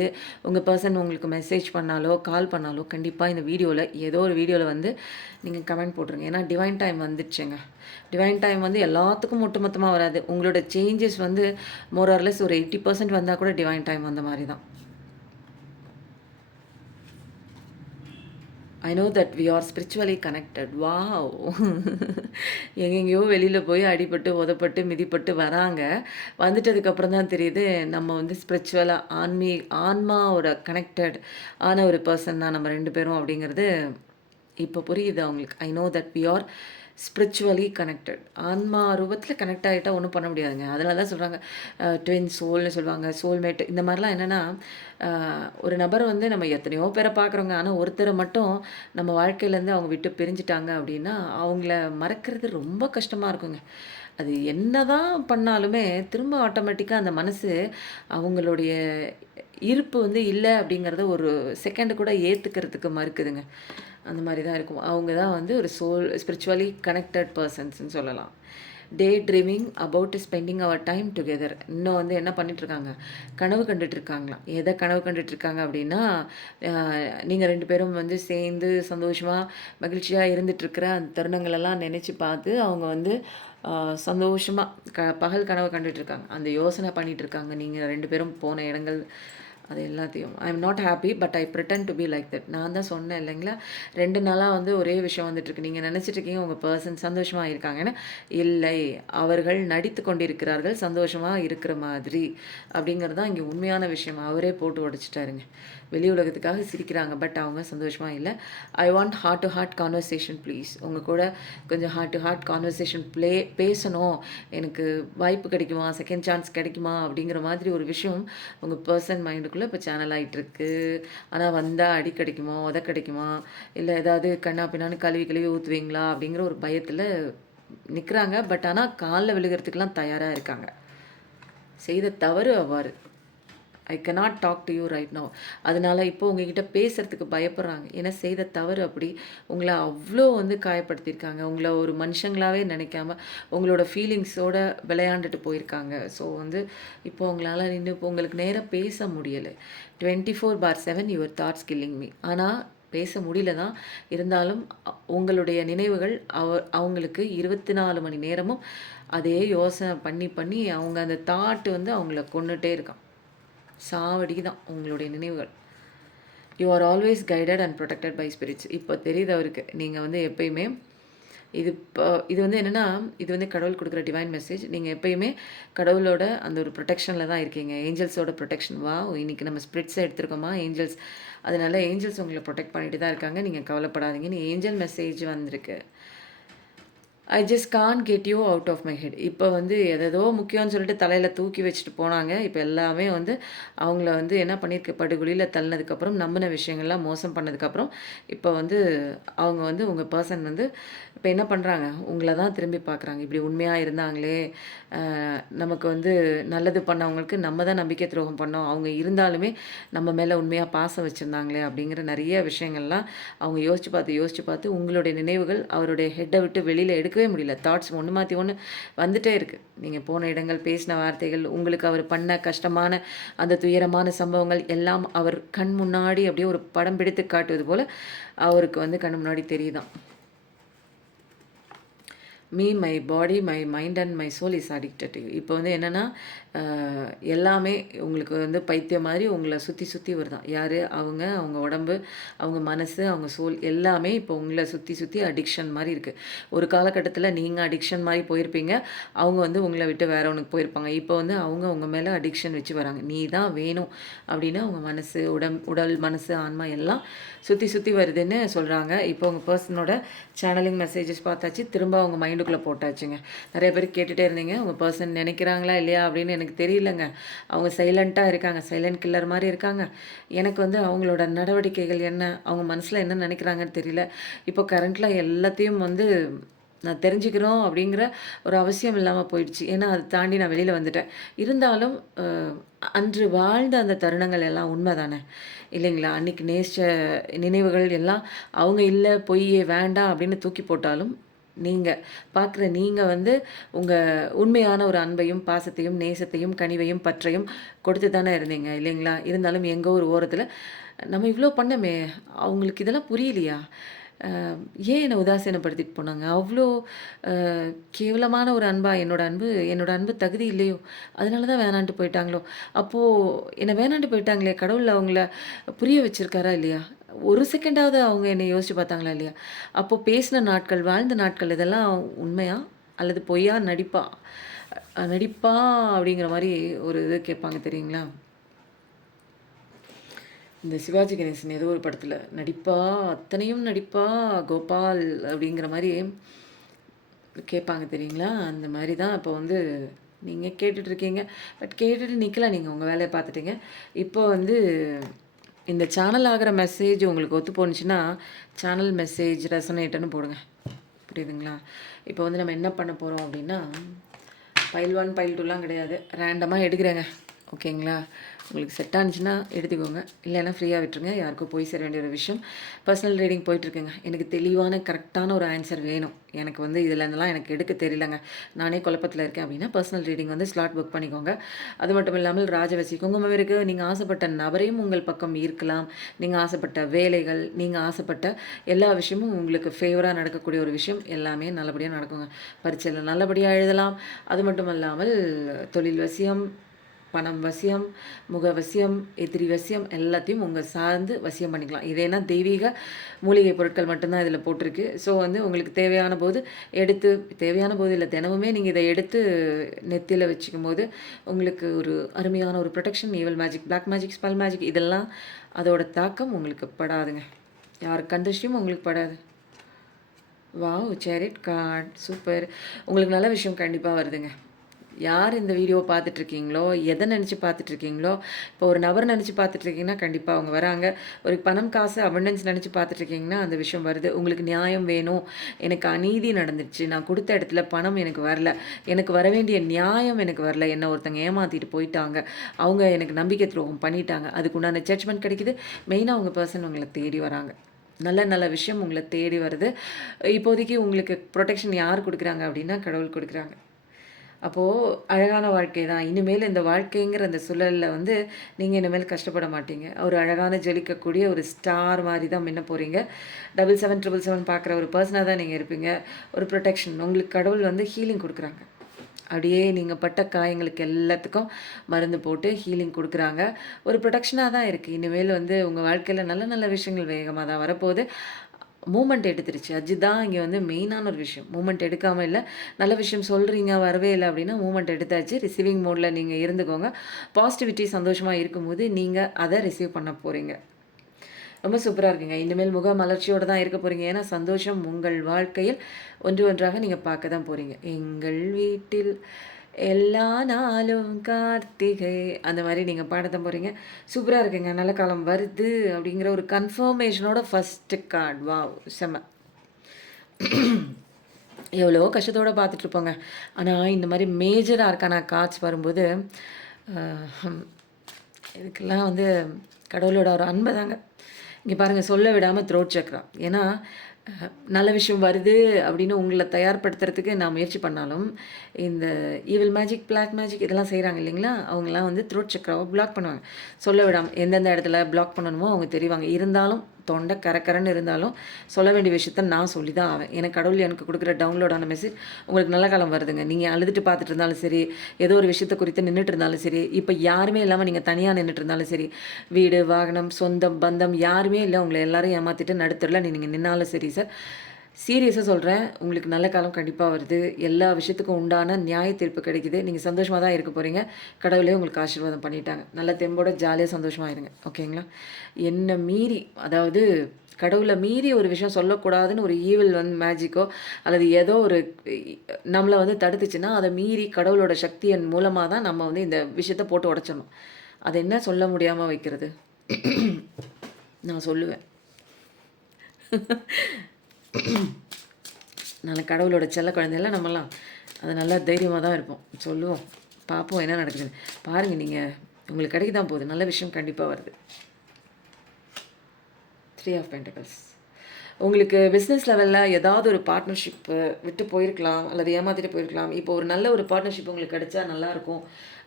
உங்க பெர்சன் உங்களுக்கு மெசேஜ் பண்ணாலோ, கால் பண்ணாலோ, கண்டிப்பா இந்த வீடியோல ஏதோ ஒரு வீடியோல வந்து நீங்க கமெண்ட் போட்டுருங்க. ஏன்னா டிவைன் டைம் வந்துடுச்சுங்க. டிவைன் டைம் வந்து எல்லாத்துக்கும் ஒட்டுமொத்தமா வராது. உங்களோட சேஞ்சஸ் வந்து மோர் ஆர் லெஸ் ஒரு 80% வந்தா கூட டிவைன் டைம் வந்த மாரி தான். I know that we are spiritually connected. Wow! எங்கெங்கேயோ வெளியில போய் அடிபட்டு, உதப்பட்டு, மிதிப்பட்டு வராங்க. வந்துட்டதுக்கப்புறம் தான் தெரியுது, நம்ம வந்து ஸ்பிரிச்சுவலா ஆன்மாவோட கனெக்டட் ஆன ஒரு பெர்சன் தான் நம்ம 2 பேரும் அப்படிங்கிறது இப்போ புரியுது அவங்களுக்கு. I know that we are spiritually connected. ஆன்மா ரூபத்தில கனெக்ட் ஆகிட்டா ஒன்றும் பண்ண முடியாதுங்க. அதனால தான் சொல்கிறாங்க ட்வின் சோல்னு சொல்லுவாங்க, சோல்மேட் இந்த மாதிரிலாம் என்னென்னா, ஒரு நபரை வந்து நம்ம எத்தனையோ பேரை பார்க்குறோங்க. ஆனால் ஒருத்தரை மட்டும் நம்ம வாழ்க்கையிலேருந்து அவங்க விட்டு பிரிஞ்சுட்டாங்க அப்படின்னா, அவங்கள மறக்கிறது ரொம்ப கஷ்டமாக இருக்குங்க. அது என்னதான் பண்ணாலுமே திரும்ப ஆட்டோமேட்டிக்காக அந்த மனசு அவங்களுடைய இருப்பு வந்து இல்ல அப்படிங்கிறத ஒரு செகண்ட் கூட ஏத்துக்கிறதுக்கு மறுக்குதுங்க. அந்த மாரி தான் இருக்கும். அவங்க தான் வந்து ஒரு ஸ்பிரிச்சுவலி கனெக்டட் பெர்சன்ஸ்ன்னு சொல்லலாம். Day dreaming about spending our time together. இன்னும் வந்து என்ன பண்ணிட்டுருக்காங்க? கனவு கண்டுட்டு இருக்காங்களாம். எத கனவு கண்டுட்டு இருக்காங்க அப்படின்னா, அ நீங்க 2 பேரும் வந்து சேர்ந்து சந்தோஷமா, மகிழ்ச்சியா இருந்துட்டுருக்கிற அந்த தருணங்களெல்லாம் நினைச்சு பார்த்து, அவங்க வந்து சந்தோஷமா பகல் கனவு கண்டுட்டு இருக்காங்க. அந்த யோசனை பண்ணிட்டு இருக்காங்க. நீங்க 2 பேரும் போன இடங்கள் அது எல்லாத்தையும். I am not happy but I pretend to be like that. நான் தான் சொன்னேன் இல்லைங்களா? 2 நாளா வந்து ஒரே விஷயம் வந்துட்டுருக்கு. நீங்க நினைச்சிட்டு இருக்கீங்க உங்க பெர்சன் சந்தோஷமா இருக்காங்கன்னு. இல்லை. அவர்கள் நடித்து கொண்டிருக்கிறார்கள் சந்தோஷமா இருக்கிற மாதிரி. அப்படிங்கிறது தான் இங்க உண்மையான விஷயம். அவரே போட்டு உடைச்சுட்டாருங்க. வெளி உலகத்துக்காக சிரிக்கிறாங்க. பட் அவங்க சந்தோஷமா இல்ல. I want heart to heart conversation please. உங்க கூட கொஞ்சம் ஹார்ட் டு ஹார்ட் கான்வர்சேஷன் பேசணும். எனக்கு வாய்ப்பு கிடைக்குமா? செகண்ட் சான்ஸ் கிடைக்குமா? அப்படிங்கிற மாதிரி ஒரு விஷயம் உங்க பெர்சன் மைண்டுக்குள்ள இப்போ சேனல் ஆயிட்டிருக்கு. ஆனா வந்தா அடி கிடைக்குமா? உத கிடைக்குமா? இல்ல ஏதாவது கன்னா பின்னான்னு கழுவி கழுவி ஊத்துவீங்களா? அப்படிங்கிற ஒரு பயத்துல நிக்கிறாங்க. பட் ஆனா கால்ல விழுகிறதுக்கெல்லாம் தயாரா இருக்காங்க. செய்த தவறு அவ்வாறு. I cannot talk to you right now. அதனால இப்போ உங்ககிட்ட பேசுறதுக்கு பயப்படுறாங்க. ஏன்னா செய்த தவறு அப்படி. உங்கள அவ்ளோ வந்து காயப்படுத்தியிருக்காங்க. உங்கள ஒரு மனுஷங்களாவே நினைக்காம, உங்களோட ஃபீலிங்ஸோட விளையாண்டுட்டு போயிருக்காங்க. ஸோ வந்து இப்போ உங்களால நின்னு இப்போ உங்களுக்கு நேரா பேச முடியல. 24/7 யுவர் தாட்ஸ் கில்லிங் மீ. ஆனா பேச முடியல தான். இருந்தாலும் உங்களுடைய நினைவுகள் அவங்களுக்கு 24 மணி நேரமும் அதே யோசனை பண்ணி பண்ணி அவங்க அந்த தாட் வந்து அவங்கள கொன்னுட்டே இருக்கான். சாவடிக்குதான் உங்களுடைய நினைவுகள். You are always guided and protected by spirits. இப்போ தெரியுது அவருக்கு. நீங்கள் வந்து எப்பயுமே இது வந்து என்னென்னா, இது வந்து கடவுள் கொடுக்குற டிவைன் மெசேஜ். நீங்கள் எப்பயுமே கடவுளோட அந்த ஒரு ப்ரொடெக்ஷனில் தான் இருக்கீங்க. ஏஞ்சல்ஸோட ப்ரொடெக்ஷன். இன்றைக்கி நம்ம ஸ்பிரிட்ஸை எடுத்துருக்கோமா ஏஞ்சல்ஸ். அதனால ஏஞ்சல்ஸ் உங்களை ப்ரொடெக்ட் பண்ணிட்டு தான் இருக்காங்க. நீங்கள் கவலைப்படாதீங்கன்னு ஏஞ்சல் மெசேஜ் வந்திருக்கு. I just can't get you out of my head. இப்போ வந்து எதோ முக்கியம்னு சொல்லிட்டு தலையில் தூக்கி வச்சுட்டு போனாங்க. இப்போ எல்லாமே வந்து அவங்கள வந்து என்ன பண்ணியிருக்கு, படுகுழியில் தள்ளினதுக்கப்புறம் நம்பின விஷயங்கள்லாம் மோசம் பண்ணதுக்கப்புறம் இப்போ வந்து அவங்க வந்து உங்கள் பர்சன் வந்து இப்போ என்ன பண்ணுறாங்க, உங்களை தான் திரும்பி பார்க்குறாங்க. இப்படி உண்மையாக இருந்தாங்களே, நமக்கு வந்து நல்லது பண்ணவங்களுக்கு நம்ம தான் நம்பிக்கை துரோகம் பண்ணோம். அவங்க இருந்தாலுமே நம்ம மேலே உண்மையாக பாசம் வச்சுருந்தாங்களே அப்படிங்கிற நிறைய விஷயங்கள்லாம் அவங்க யோசித்து பார்த்து உங்களுடைய நினைவுகள் அவருடைய ஹெட்டை விட்டு வெளியில் எடுக்கவே முடியல. தாட்ஸ் ஒன்று மாற்றி ஒன்று வந்துட்டே இருக்குது. நீங்கள் போன இடங்கள், பேசின வார்த்தைகள், உங்களுக்கு அவர் பண்ண கஷ்டமான அந்த துயரமான சம்பவங்கள் எல்லாம் அவர் கண் முன்னாடி அப்படியே ஒரு படம் பிடித்து காட்டுவது போல் அவருக்கு வந்து கண் முன்னாடி தெரியுதான். My body, my mind and my soul is addicted to you. இப்போ வந்து என்னென்னா, எல்லாமே உங்களுக்கு வந்து பைத்தியம் மாதிரி உங்களை சுற்றி வருதான். யார்? அவங்க உடம்பு, அவங்க மனசு, அவங்க சோல் எல்லாமே இப்போ உங்களை சுற்றி அடிக்ஷன் மாதிரி இருக்குது. ஒரு காலகட்டத்தில் நீங்கள் அடிக்ஷன் மாதிரி போயிருப்பீங்க. அவங்க வந்து உங்களை விட்டு வேற ஒன்றுக்கு போயிருப்பாங்க. இப்போ வந்து அவங்க உங்கள் மேலே அடிக்ஷன் வச்சு வராங்க. நீ தான் வேணும் அப்படின்னு அவங்க மனசு, உடல், மனசு, ஆன்மா எல்லாம் சுற்றி வருதுன்னு சொல்கிறாங்க. இப்போ உங்கள் பர்சனோட சேனலிங் மெசேஜஸ் பார்த்தாச்சு. திரும்ப அவங்க மைண்டுக்குள்ளே போட்டாச்சுங்க. நிறைய பேர் கேட்டுகிட்டே இருந்தீங்க, உங்கள் பர்சன் நினைக்கிறாங்களா இல்லையா அப்படின்னு எனக்கு தெரியலங்க. அவங்க சைலண்ட்டாக இருக்காங்க. சைலண்ட் கில்லர் மாதிரி இருக்காங்க. எனக்கு வந்து அவங்களோட நடவடிக்கைகள் என்ன, அவங்க மனசில் என்ன நினைக்கிறாங்கன்னு தெரியல. இப்போ கரண்ட்டில் எல்லாத்தையும் வந்து நான் தெரிஞ்சுக்கிறோம் அப்படிங்கிற ஒரு அவசியம் இல்லாமல் போயிடுச்சு. ஏன்னா அதை தாண்டி நான் வெளியில் வந்துட்டேன். இருந்தாலும் அன்று வாழ்ந்த அந்த தருணங்கள் எல்லாம் உண்மை தானே இல்லைங்களா? அன்றைக்கி நேசித்த நினைவுகள் எல்லாம் அவங்க இல்லை, பொய், வேண்டாம் அப்படின்னு தூக்கி போட்டாலும் நீங்கள் பார்க்குற நீங்கள் வந்து உங்கள் உண்மையான ஒரு அன்பையும், பாசத்தையும், நேசத்தையும், கனிவையும், பற்றையும் கொடுத்து தானே இருந்தீங்க இல்லைங்களா? இருந்தாலும் எங்கள் ஒரு ஓரத்தில் நம்ம இவ்வளோ பண்ணமே, அவங்களுக்கு இதெல்லாம் புரியலையா? ஏன் என்னை உதாசீனப்படுத்திட்டு போனாங்க? அவ்வளோ கேவலமான ஒரு அன்பா? என்னோட அன்பு தகுதி இல்லையோ? அதனால தான் வேணான்ட்டு போயிட்டாங்களோ? அப்போது என்னை வேணான்ட்டு போயிட்டாங்களே, கடவுள் அவங்கள புரிய வச்சுருக்காரா இல்லையா? ஒரு செகண்டாவது அவங்க என்னை யோசிச்சு பார்த்தாங்களா இல்லையா? அப்போது பேசின நாட்கள், வாழ்ந்த நாட்கள் இதெல்லாம் உண்மையா? அல்லது பொய்யா? நடிப்பா? நடிப்பா அப்படிங்கிற மாதிரி ஒரு இது கேட்பாங்க தெரியுங்களா? இந்த சிவாஜி கணேசன் ஏதோ ஒரு படத்தில் நடிப்பா, அத்தனையும் நடிப்பா கோபால் அப்படிங்கிற மாதிரி கேட்பாங்க தெரியுங்களா? அந்த மாதிரி தான் இப்போ வந்து நீங்கள் கேட்டுட்ருக்கீங்க. பட் கேட்டுட்டு நிற்கல, நீங்கள் உங்கள் வேலையை பார்த்துட்டீங்க. இப்போ வந்து இந்த சேனல் ஆகிற மெசேஜ் உங்களுக்கு ஒத்து போணுச்சுன்னா சேனல் மெசேஜ் ரெசனேட்டர்னு போடுங்க. புரியுதுங்களா? இப்போ வந்து நம்ம என்ன பண்ண போகிறோம் அப்படின்னா, பைல் 1 பைல் 2லாம் கிடையாது, ரேண்டமாக எடுக்கிறேங்க. ஓகேங்களா? உங்களுக்கு செட் ஆனிச்சுன்னா எடுத்துக்கோங்க, இல்லைன்னா ஃப்ரீயாக விட்டுருங்க. யாருக்கும் போய் சேர வேண்டிய ஒரு விஷயம். பர்சனல் ரீடிங் போயிட்டுருக்குங்க. எனக்கு தெளிவான கரெக்டான ஒரு ஆன்சர் வேணும். எனக்கு வந்து இதில் இருந்தெல்லாம் எனக்கு எடுக்க தெரியலங்க, நானே குழப்பத்தில் இருக்கேன் அப்படின்னா பர்சனல் ரீடிங் வந்து ஸ்லாட் புக் பண்ணிக்கோங்க. அது மட்டும் இல்லாமல் ராஜவசி குங்குமம் இருக்குது. நீங்கள் ஆசைப்பட்ட நபரையும் உங்கள் பக்கம் ஈர்க்கலாம். நீங்கள் ஆசைப்பட்ட வேலைகள், நீங்கள் ஆசைப்பட்ட எல்லா விஷயமும் உங்களுக்கு ஃபேவராக நடக்கக்கூடிய ஒரு விஷயம் எல்லாமே நல்லபடியாக நடக்குங்க. பரீட்சையில் நல்லபடியாக எழுதலாம். அது மட்டும் இல்லாமல் தொழில் வசியம், பணம் வசியம், முக வசியம், எதிரி வசியம் எல்லாத்தையும் உங்கள் சார்ந்து வசியம் பண்ணிக்கலாம். இதேனா தெய்வீக மூலிகை பொருட்கள் மட்டும்தான் இதில் போட்டிருக்கு. ஸோ வந்து உங்களுக்கு தேவையான போது எடுத்து, தேவையான போது இல்லை, தினமுமே நீங்கள் இதை எடுத்து நெத்தியில் வச்சுக்கும் போது உங்களுக்கு ஒரு அருமையான ஒரு protection. Evil magic, black magic, spell magic இதெல்லாம் அதோட தாக்கம் உங்களுக்கு படாதுங்க. யார் கண்டிஷனும் உங்களுக்கு படாது. Wow, chariot card super. உங்களுக்கு நல்ல விஷயம் கண்டிப்பாக வருதுங்க. யார் இந்த வீடியோ பார்த்துட்ருக்கீங்களோ, எதை நினச்சி பார்த்துட்ருக்கீங்களோ, இப்போ ஒரு நபர் நினச்சி பார்த்துட்ருக்கீங்கன்னா கண்டிப்பாக அவங்க வராங்க. ஒரு பணம், காசு, அபண்டன்ஸ் நினச்சி பார்த்துட்ருக்கீங்கன்னா அந்த விஷயம் வருது. உங்களுக்கு நியாயம் வேணும், எனக்கு அநீதி நடந்துருச்சு, நான் கொடுத்த இடத்துல பணம் எனக்கு வரல, எனக்கு வர வேண்டிய நியாயம் எனக்கு வரல, என்னை ஒருத்தங்க ஏமாற்றிட்டு போயிட்டாங்க, அவங்க எனக்கு நம்பிக்கை துரோகம் பண்ணிட்டாங்க, அதுக்குண்டான ஜட்ஜ்மெண்ட் கிடைக்குது. மெயினாக உங்கள் பர்சன் உங்களை தேடி வராங்க. நல்ல நல்ல விஷயம் உங்களை தேடி வருது. இப்போதைக்கு உங்களுக்கு ப்ரொடெக்ஷன் யார் கொடுக்குறாங்க அப்படின்னா கடவுள் கொடுக்குறாங்க. அப்போது அழகான வாழ்க்கை தான். இனிமேல் இந்த வாழ்க்கைங்கிற அந்த சுழலில் வந்து நீங்கள் இனிமேல் கஷ்டப்பட மாட்டீங்க. ஒரு அழகான ஜொலிக்கக்கூடிய ஒரு ஸ்டார் மாதிரி தான் மின்ன போகிறீங்க. 7777 பார்க்குற ஒரு பர்சனாக தான் நீங்கள் இருப்பீங்க. ஒரு ப்ரொடெக்ஷன் உங்களுக்கு கடவுள் வந்து ஹீலிங் கொடுக்குறாங்க. அப்படியே நீங்கள் பட்ட காயங்களுக்கு எல்லாத்துக்கும் மருந்து போட்டு ஹீலிங் கொடுக்குறாங்க. ஒரு ப்ரொடெக்ஷனாக தான் இருக்குது. இனிமேல் வந்து உங்கள் வாழ்க்கையில் நல்ல நல்ல விஷயங்கள் வேகமாக தான் வரப்போகுது. மூமெண்ட் எடுத்துருச்சு. அதுதான் இங்கே வந்து மெயினான ஒரு விஷயம். மூமெண்ட் எடுக்காமல் இல்லை. நல்ல விஷயம் சொல்கிறீங்க வரவே இல்லை அப்படின்னா மூமெண்ட் எடுத்தாச்சு. ரிசீவிங் மோடில் நீங்கள் இருந்துக்கோங்க. பாசிட்டிவிட்டி சந்தோஷமாக இருக்கும்போது நீங்கள் அதை ரிசீவ் பண்ண போகிறீங்க. ரொம்ப சூப்பராக இருக்குங்க. இனிமேல் முக மலர்ச்சியோடு தான் இருக்க போகிறீங்க. ஏன்னா சந்தோஷம் உங்கள் வாழ்க்கையில் ஒன்று ஒன்றாக நீங்கள் பார்க்க தான் போகிறீங்க. எங்கள் வீட்டில் எல்லா நாளும் கார்த்திகை அந்த மாதிரி நீங்கள் பாடத்தான் போகிறீங்க. சூப்பராக இருக்குங்க. நல்ல காலம் வருது அப்படிங்கிற ஒரு கன்ஃபர்மேஷனோட ஃபஸ்ட்டு கார்டு. வாவ், செம்ம. எவ்வளோ கஷ்டத்தோடு பார்த்துட்ருப்போங்க. ஆனால் இந்த மாதிரி மேஜராக இருக்கான கார்ட்ஸ் வரும்போது இதுக்கெல்லாம் வந்து கடவுளோட ஒரு அன்பை தாங்க. இங்கே பாருங்கள், சொல்ல விடாமல் த்ரோட் சக்ரா. ஏன்னா நல்ல விஷயம் வருது அப்படின்னு உங்களை தயார்படுத்துறதுக்கு நான் முயற்சி பண்ணாலும் இந்த ஈவில் மேஜிக், பிளாக் மேஜிக் இதெல்லாம் செய்கிறாங்க இல்லைங்களா, அவங்களாம் வந்து த்ரோட் சக்ராவை பிளாக் பண்ணுவாங்க. சொல்ல விடாமல் எந்தெந்த இடத்துல பிளாக் பண்ணணுமோ அவங்க தெரிவாங்க. இருந்தாலும் தொண்டை கரக்கரன்னு இருந்தாலும் சொல்ல வேண்டிய விஷயத்த நான் சொல்லி தான் ஆவேன். எனக்கு கடவுள் எனக்கு கொடுக்குற டவுன்லோடான மெசேஜ், உங்களுக்கு நல்ல காலம் வருதுங்க. நீங்கள் அழுதுட்டு பார்த்துட்டு இருந்தாலும் சரி, ஏதோ ஒரு விஷயத்தை குறித்து நின்றுட்டு இருந்தாலும் சரி, இப்போ யாருமே இல்லாமல் நீங்கள் தனியாக நின்றுட்டு இருந்தாலும் சரி, வீடு, வாகனம், சொந்தம், பந்தம் யாருமே இல்லை, உங்களை எல்லாரும் ஏமாற்றிட்டு நடுத்தரில் நீங்கள் நின்னாலும் சரி சார், சீரியஸாக சொல்கிறேன், உங்களுக்கு நல்ல காலம் கண்டிப்பாக வருது. எல்லா விஷயத்துக்கும் உண்டான நியாய தீர்ப்பு கிடைக்குது. நீங்கள் சந்தோஷமாக தான் இருக்க போகிறீங்க. கடவுளே உங்களுக்கு ஆசீர்வாதம் பண்ணிட்டாங்க. நல்ல தெம்போட ஜாலியாக சந்தோஷமாக இருங்க. ஓகேங்களா? என்னை மீறி, அதாவது கடவுளை மீறி ஒரு விஷயம் சொல்லக்கூடாதுன்னு ஒரு ஈவில் வந்து மேஜிக்கோ அல்லது ஏதோ ஒரு நம்மளை வந்து தடுத்துச்சுன்னா அதை மீறி கடவுளோட சக்தியின் மூலமாக தான் நம்ம வந்து இந்த விஷயத்த போட்டு உடச்சிடணும். அதை என்ன சொல்ல முடியாமல் வைக்கிறது? நான் சொல்லுவேன். நல்ல கடவுளோட செல்ல குழந்தையெல்லாம் நம்மலாம் அது நல்லா தைரியமாக தான் இருப்போம். சொல்லுவோம், பார்ப்போம் என்ன நடக்குதுன்னு. பாருங்கள், நீங்கள் உங்களுக்கு கிடைக்க தான் போகுது. நல்ல விஷயம் கண்டிப்பாக வருது. 3 ஆஃப் பென்டக்கிள்ஸ். உங்களுக்கு பிஸ்னஸ் லெவலில் ஏதாவது ஒரு பார்ட்னர்ஷிப்பு விட்டு போயிருக்கலாம் அல்லது ஏமாற்றிட்டு போயிருக்கலாம். இப்போ ஒரு நல்ல ஒரு பார்ட்னர்ஷிப் உங்களுக்கு கிடைச்சா நல்லாயிருக்கும்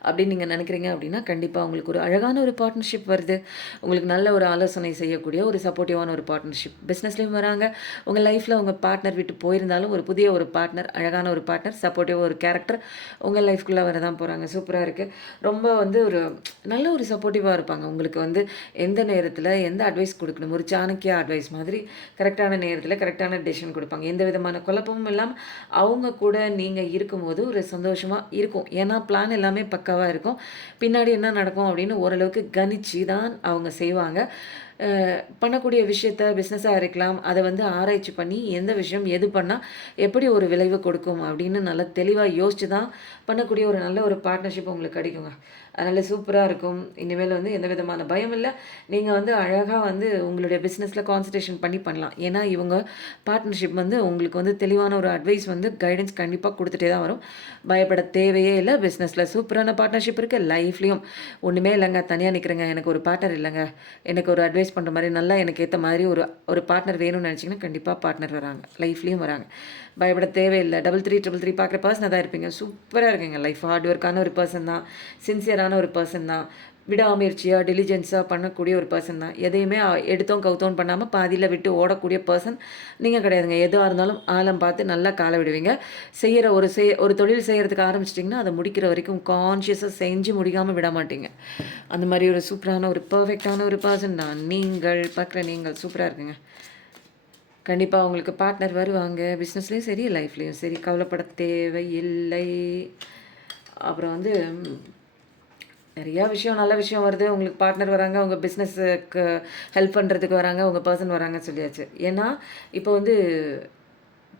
அப்படின்னு நீங்கள் நினைக்கிறீங்க அப்படின்னா கண்டிப்பாக உங்களுக்கு ஒரு அழகான ஒரு பார்ட்னர்ஷிப் வருது. உங்களுக்கு நல்ல ஒரு ஆலோசனை செய்யக்கூடிய ஒரு சப்போர்ட்டிவான ஒரு பார்ட்னர்ஷிப் பிஸ்னஸ்லேயும் வராங்க. உங்கள் லைஃப்பில் உங்கள் பார்ட்னர் விட்டு போயிருந்தாலும் ஒரு புதிய ஒரு பார்ட்னர், அழகான ஒரு பார்ட்னர், சப்போர்ட்டிவாக ஒரு கேரக்டர் உங்கள் லைஃப்குள்ளே வர தான் போகிறாங்க. சூப்பராக இருக்குது. ரொம்ப வந்து ஒரு நல்ல ஒரு சப்போர்ட்டிவாக இருப்பாங்க. உங்களுக்கு வந்து எந்த நேரத்தில் எந்த அட்வைஸ் கொடுக்கணும், ஒரு சாணக்கிய அட்வைஸ் மாதிரி கரெக்டான நேரத்தில் கரெக்டான டெசிஷன் கொடுப்பாங்க. எந்த விதமான குழப்பமும் இல்லாமல் அவங்க கூட நீங்கள் இருக்கும்போது ஒரு சந்தோஷமாக இருக்கும். ஏன்னா பிளான் எல்லாமே பக்காவாக இருக்கும். பின்னாடி என்ன நடக்கும் அப்படின்னு ஓரளவுக்கு கணிச்சு தான் அவங்க செய்வாங்க. பண்ணக்கூடிய விஷயத்த பிஸ்னஸாக இருக்கலாம், அதை வந்து ஆராய்ச்சி பண்ணி எந்த விஷயம் எது பண்ணால் எப்படி ஒரு விளைவு கொடுக்கும் அப்படின்னு நல்லா தெளிவாக யோசித்து தான் பண்ணக்கூடிய ஒரு நல்ல ஒரு பார்ட்னர்ஷிப் உங்களுக்கு கிடைக்குங்க. அதனால் சூப்பராக இருக்கும். இனிமேல் வந்து எந்த விதமான பயம் இல்லை. நீங்கள் வந்து அழகாக வந்து உங்களுடைய பிஸ்னஸில் கான்சன்ட்ரேஷன் பண்ணி பண்ணலாம். ஏன்னா இவங்க பார்ட்னர்ஷிப் வந்து உங்களுக்கு வந்து தெளிவான ஒரு அட்வைஸ் வந்து கைடன்ஸ் கண்டிப்பாக கொடுத்துட்டே தான் வரும். பயப்பட தேவையே இல்லை. பிஸ்னஸில் சூப்பரான பார்ட்னர்ஷிப் இருக்குது. லைஃப்லேயும் ஒன்றுமே இல்லைங்க, தனியாக நிற்கிறேங்க, எனக்கு ஒரு பார்ட்னர் இல்லைங்க, எனக்கு ஒரு அட்வைஸ் பண்ணுற மாதிரி நல்லா எனக்கு ஏற்ற மாதிரி ஒரு ஒரு பார்ட்னர் வேணும்னு நினச்சிங்கன்னா கண்டிப்பாக பார்ட்னர் வராங்க. லைஃப்லேயும் வராங்க. பயப்பட தேவையில்லை. 3333 பார்க்குற பர்சனாக தான் இருப்பீங்க. சூப்பராக இருக்குங்க. லைஃப் ஹார்ட் ஒர்க்கான ஒரு பர்சன் தான், சின்சியரான ஒரு பர்சன் தான், விடாமுயற்சியாக டெலிஜென்ஸாக பண்ணக்கூடிய ஒரு பர்சன் தான். எதையுமே எடுத்தோம் கவுத்தோம் பண்ணாமல் பாதியில் விட்டு ஓடக்கூடிய பர்சன் நீங்கள் கிடையாதுங்க. எதுவாக இருந்தாலும் ஆழம் பார்த்து நல்லா காலை விடுவீங்க. செய்கிற ஒரு தொழில் செய்கிறதுக்கு ஆரம்பிச்சிட்டிங்கன்னா அதை முடிக்கிற வரைக்கும் கான்ஷியஸாக செஞ்சு முடிக்காமல் விட மாட்டீங்க. அந்த மாதிரி ஒரு சூப்பரான ஒரு பர்ஃபெக்டான ஒரு பர்சன் தான் நீங்கள். பார்க்குற நீங்கள் சூப்பராக இருக்குங்க. கண்டிப்பாக உங்களுக்கு பார்ட்னர் வருவாங்க. பிஸ்னஸ்லேயும் சரி, லைஃப்லேயும் சரி, கவலைப்பட தேவையில்லை. அப்புறம் வந்து நிறையா விஷயம், நல்ல விஷயம் வருது. உங்களுக்கு பார்ட்னர் வராங்க, உங்கள் பிஸ்னஸுக்கு ஹெல்ப் பண்ணுறதுக்கு வராங்க, உங்கள் பர்சன் வராங்கன்னு சொல்லியாச்சு. ஏன்னா இப்போ வந்து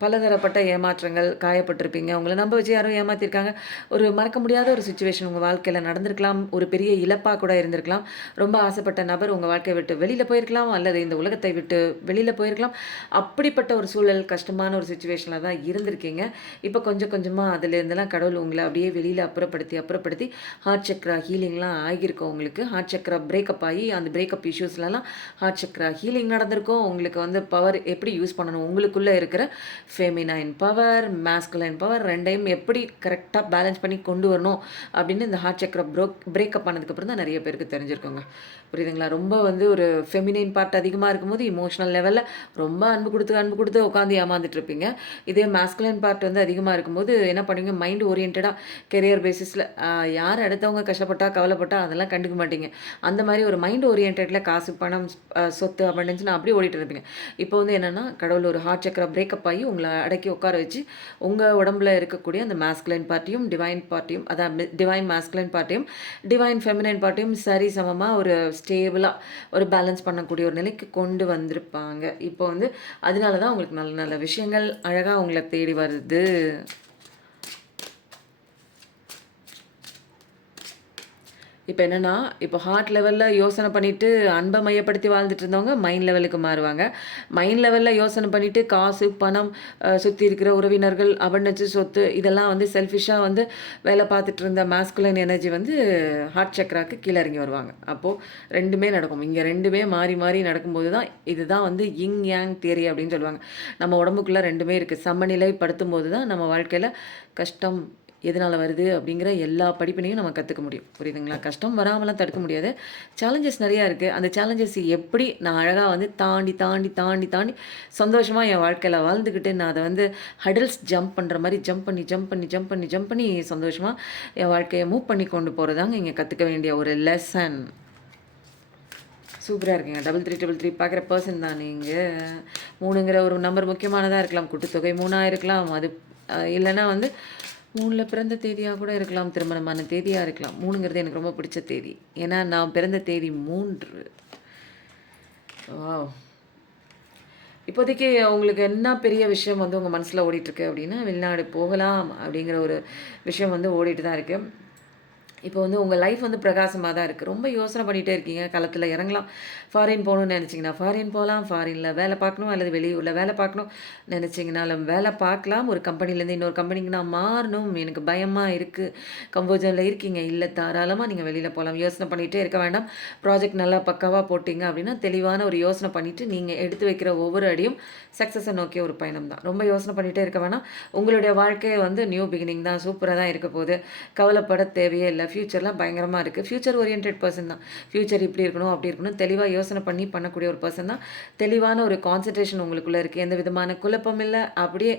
பலதரப்பட்ட ஏமாற்றங்கள், காயப்பட்டிருப்பீங்க. உங்கள நம்ப வச்சு யாரோ ஏமாத்தியிருக்காங்க. ஒரு மறக்க முடியாத ஒரு சிச்சுவேஷன் உங்க வாழ்க்கையில நடந்திருக்கலாம். ஒரு பெரிய இழப்பா கூட இருந்திருக்கலாம். ரொம்ப ஆசைப்பட்ட நபர் உங்க வாழ்க்கைய விட்டு வெளியில போயிருக்கலாம். அல்லது இந்த உலகத்தை விட்டு வெளியில போயிருக்கலாம். அப்படிப்பட்ட ஒரு சூழல், கஷ்டமான ஒரு சிச்சுவேஷன்ல தான் இருந்திருக்கீங்க. இப்ப கொஞ்சம் கொஞ்சமா அதுலேருந்தெல்லாம் கடவுள் உங்கள அப்படியே வெளியில அப்புறப்படுத்தி ஹார்ட் சக்ரா ஹீலிங்லாம் ஆகியிருக்கும் உங்களுக்கு. ஹார்ட் சக்ரா பிரேக்கப் ஆகி, அந்த பிரேக்கப் இஷ்யூஸ்லலாம் ஹார்ட் சக்ரா ஹீலிங் நடந்திருக்கும். உங்களுக்கு வந்து பவர் எப்படி யூஸ் பண்ணணும், உங்களுக்குள்ள இருக்கிற ஃபெமினைன் பவர், மாஸ்குலைன் பவர் 2யும் எப்படி கரெக்ட்டா பேலன்ஸ் பண்ணி கொண்டு வரணும் அப்படின்னு இந்த ஹார்ட் சக்ரா பிரேக்கப் ஆனதுக்கப்புறம் தான் நெறைய பேருக்கு தெரிஞ்சிருக்குங்க. புரியுதுங்களா? ரொம்ப வந்து ஒரு ஃபெமினைன் பார்ட் அதிகமா இருக்கும்போது எமோஷனல் லெவல்ல ரொம்ப அன்பு குடுத்து உட்காந்து ஏமாந்துட்டு இருப்பீங்க. இதே மாஸ்குலைன் பார்ட் வந்து அதிகமா இருக்கும்போது என்ன பண்ணுவீங்க, மைண்ட் ஓரியன்டடா கெரியர் பேசிஸ்ல யார் அடுத்தவங்க கஷ்டப்பட்டா, கவலைப்பட்டா அதெல்லாம் கண்டுக்க மாட்டீங்க. அந்த மாரி ஒரு மைண்ட் ஓரியன்டட்ல காசு, பணம், சொத்து அபண்டன்ஸ்ன்னு அப்படியே ஓடிட்டு இருப்பீங்க. இப்போ வந்து என்னன்னா, கடவுள் ஒரு ஹார்ட் சக்ரா பிரேக்கப் ஆகி உங்கள அடக்கி உட்கார வச்சு, உங்க உடம்புல இருக்கக்கூடிய அந்த மாஸ்குலைன் பார்ட்டியும், டிவைன் பார்ட்டியும், அதான் டிவைன் மாஸ்குலைன் பார்ட்டியும், டிவைன் ஃபெமினைன் பார்ட்டியும் சரிசமமா ஒரு ஸ்டேபிளா ஒரு பேலன்ஸ் பண்ணக்கூடிய ஒரு நிலைக்கு கொண்டு வந்திருப்பாங்க. இப்போ வந்து அதனால தான் உங்களுக்கு நல்ல நல்ல விஷயங்கள் அழகா உங்கள தேடி வருது. இப்ப என்னன்னா, இப்போ ஹார்ட் லெவல்ல யோசனை பண்ணிட்டு, அன்ப மையப்படுத்தி வாழ்ந்துட்டு இருந்தவங்க மைண்ட் லெவலுக்கு மாறுவாங்க. மைண்ட் லெவல்ல யோசனை பண்ணிட்டு, காசு, பணம், சுத்தி இருக்கிற உறவினர்கள், அபண்டன்ஸ், சொத்து இதெல்லாம் வந்து செல்ஃபிஷ்ஷா வந்து வேலை பார்த்துட்டு இருந்த மாஸ்குலைன் எனர்ஜி வந்து ஹார்ட் சக்ராக்கு கீழ இறங்கி வருவாங்க. அப்போ 2மே நடக்கும். இங்க 2மே மாறி மாறி நடக்கும்போது தான் இதுதான் வந்து யிங் யாங் தியரி அப்படின்னு சொல்லுவாங்க. நம்ம உடம்புக்குள்ள 2மே இருக்கு. சமநிலைப்படுத்தும்போது தான் நம்ம வாழ்க்கையில கஷ்டம் எதனால வருது அப்படிங்கிற எல்லா படிப்பினையும் நம்ம கற்றுக்க முடியும். புரியுதுங்களா? கஷ்டம் வராமலாம் தடுக்க முடியாது. சேலஞ்சஸ் நிறையா இருக்குது. அந்த சேலஞ்சஸ் எப்படி நான் அழகாக வந்து தாண்டி தாண்டி தாண்டி தாண்டி சந்தோஷமாக என் வாழ்க்கையில் வாழ்ந்துக்கிட்டு நான் அதை வந்து ஹடல்ஸ் ஜம்ப் பண்ணுற மாதிரி ஜம்ப் பண்ணி சந்தோஷமாக என் வாழ்க்கையை மூவ் பண்ணி கொண்டு போகிறதாங்க இங்கே கற்றுக்க வேண்டிய ஒரு லெசன். சூப்பராக இருக்குங்க. 3333 பார்க்குற பர்சன் தான் நீங்கள். 3ங்கிற ஒரு நம்பர் முக்கியமானதாக இருக்கலாம். கூட்டுத்தொகை 3ஆக இருக்கலாம். அது இல்லைன்னா வந்து 3ல பிறந்த தேதியாக கூட இருக்கலாம். திருமணமான தேதியாக இருக்கலாம். 3ங்கிறது எனக்கு ரொம்ப பிடிச்ச தேதி. ஏன்னா நான் பிறந்த தேதி 3. வாவ்! இப்போதைக்கு உங்களுக்கு என்ன பெரிய விஷயம் வந்து உங்கள் மனசில் ஓடிட்டுருக்கு அப்படின்னா, வெளிநாடு போகலாம் அப்படிங்கிற ஒரு விஷயம் வந்து ஓடிட்டு தான் இருக்குது. இப்போ வந்து உங்கள் லைஃப் வந்து பிரகாசமாக தான் இருக்குது. ரொம்ப யோசனை பண்ணிகிட்டே இருக்கீங்க. களத்தில் இறங்கலாம். ஃபாரின் போகணும்னு நினச்சிங்கன்னா ஃபாரின் போகலாம். ஃபாரினில் வேலை பார்க்கணும் அல்லது வெளியூரில் வேலை பார்க்கணும் நினச்சிங்கனாலும் வேலை பார்க்கலாம். ஒரு கம்பெனிலேருந்து இன்னொரு கம்பெனிக்கு நான் மாறணும், எனக்கு பயமாக இருக்குது, கம்ஃபர்ட் ஜோனில் இருக்கீங்க, இல்லை தாராளமாக நீங்கள் வெளியில் போகலாம். யோசனை பண்ணிகிட்டே இருக்க வேண்டாம். ப்ராஜெக்ட் நல்லா பக்காவாக போட்டிங்க அப்படின்னா தெளிவான ஒரு யோசனை பண்ணிவிட்டு நீங்கள் எடுத்து வைக்கிற ஒவ்வொரு அடியும் சக்ஸஸை நோக்கிய ஒரு பயணம் தான். ரொம்ப யோசனை பண்ணிகிட்டே இருக்க வேணாம். உங்களுடைய வாழ்க்கையை வந்து நியூ பிகினிங் தான். சூப்பராக தான் இருக்க போகுது. கவலைப்பட தேவையே இல்லை. ஃப்யூச்சர்லாம் பயங்கரமாக இருக்குது. ஃப்யூச்சர் ஓரியன்ட் பர்சன் தான். ஃப்யூச்சர் இப்படி இருக்கணும், அப்படி இருக்கணும் தெளிவாக யோசனை பண்ணி பண்ணக்கூடிய ஒரு பர்சன் தான். தெளிவான ஒரு கான்சன்ட்ரேஷன் உங்களுக்குள்ளே இருக்குது. எந்த விதமான குழப்பம் இல்லை. அப்படியே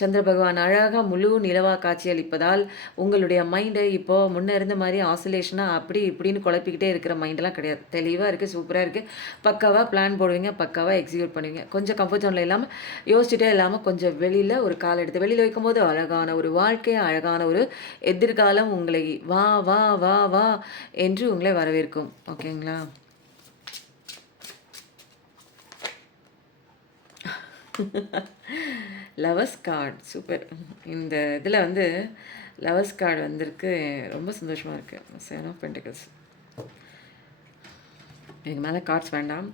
சந்திர பகவான் அழகாக முழு நிலவாக காட்சியளிப்பதால் உங்களுடைய மைண்டு இப்போது முன்னே இருந்த மாதிரி ஆசிலேஷனாக அப்படி இப்படின்னு குழப்பிக்கிட்டே இருக்கிற மைண்டெலாம் கிடையாது. தெளிவாக இருக்குது. சூப்பராக இருக்குது. பக்காவாக பிளான் போடுவீங்க, பக்காவாக எக்ஸிக்யூட் பண்ணுவீங்க. கொஞ்சம் கம்ஃபர்ட் ஜோனில் இல்லாமல் யோசிச்சுட்டே இல்லாமல் கொஞ்சம் வெளியில் ஒரு கால் எடுத்து வெளியில் வைக்கும்போது அழகான ஒரு வாழ்க்கை, அழகான ஒரு எதிர்காலம் உங்களை வா வா வா வா என்று உங்களை வரவேற்கும். ஓகேங்களா? Lovers card super. இந்த இதில் வந்து லவர்ஸ் கார்டு வந்திருக்கு. ரொம்ப சந்தோஷமாக இருக்குது. 7 ஆஃப் பென்டிகல்ஸ். எனக்கு மேலே கார்ட்ஸ் வேண்டாம்.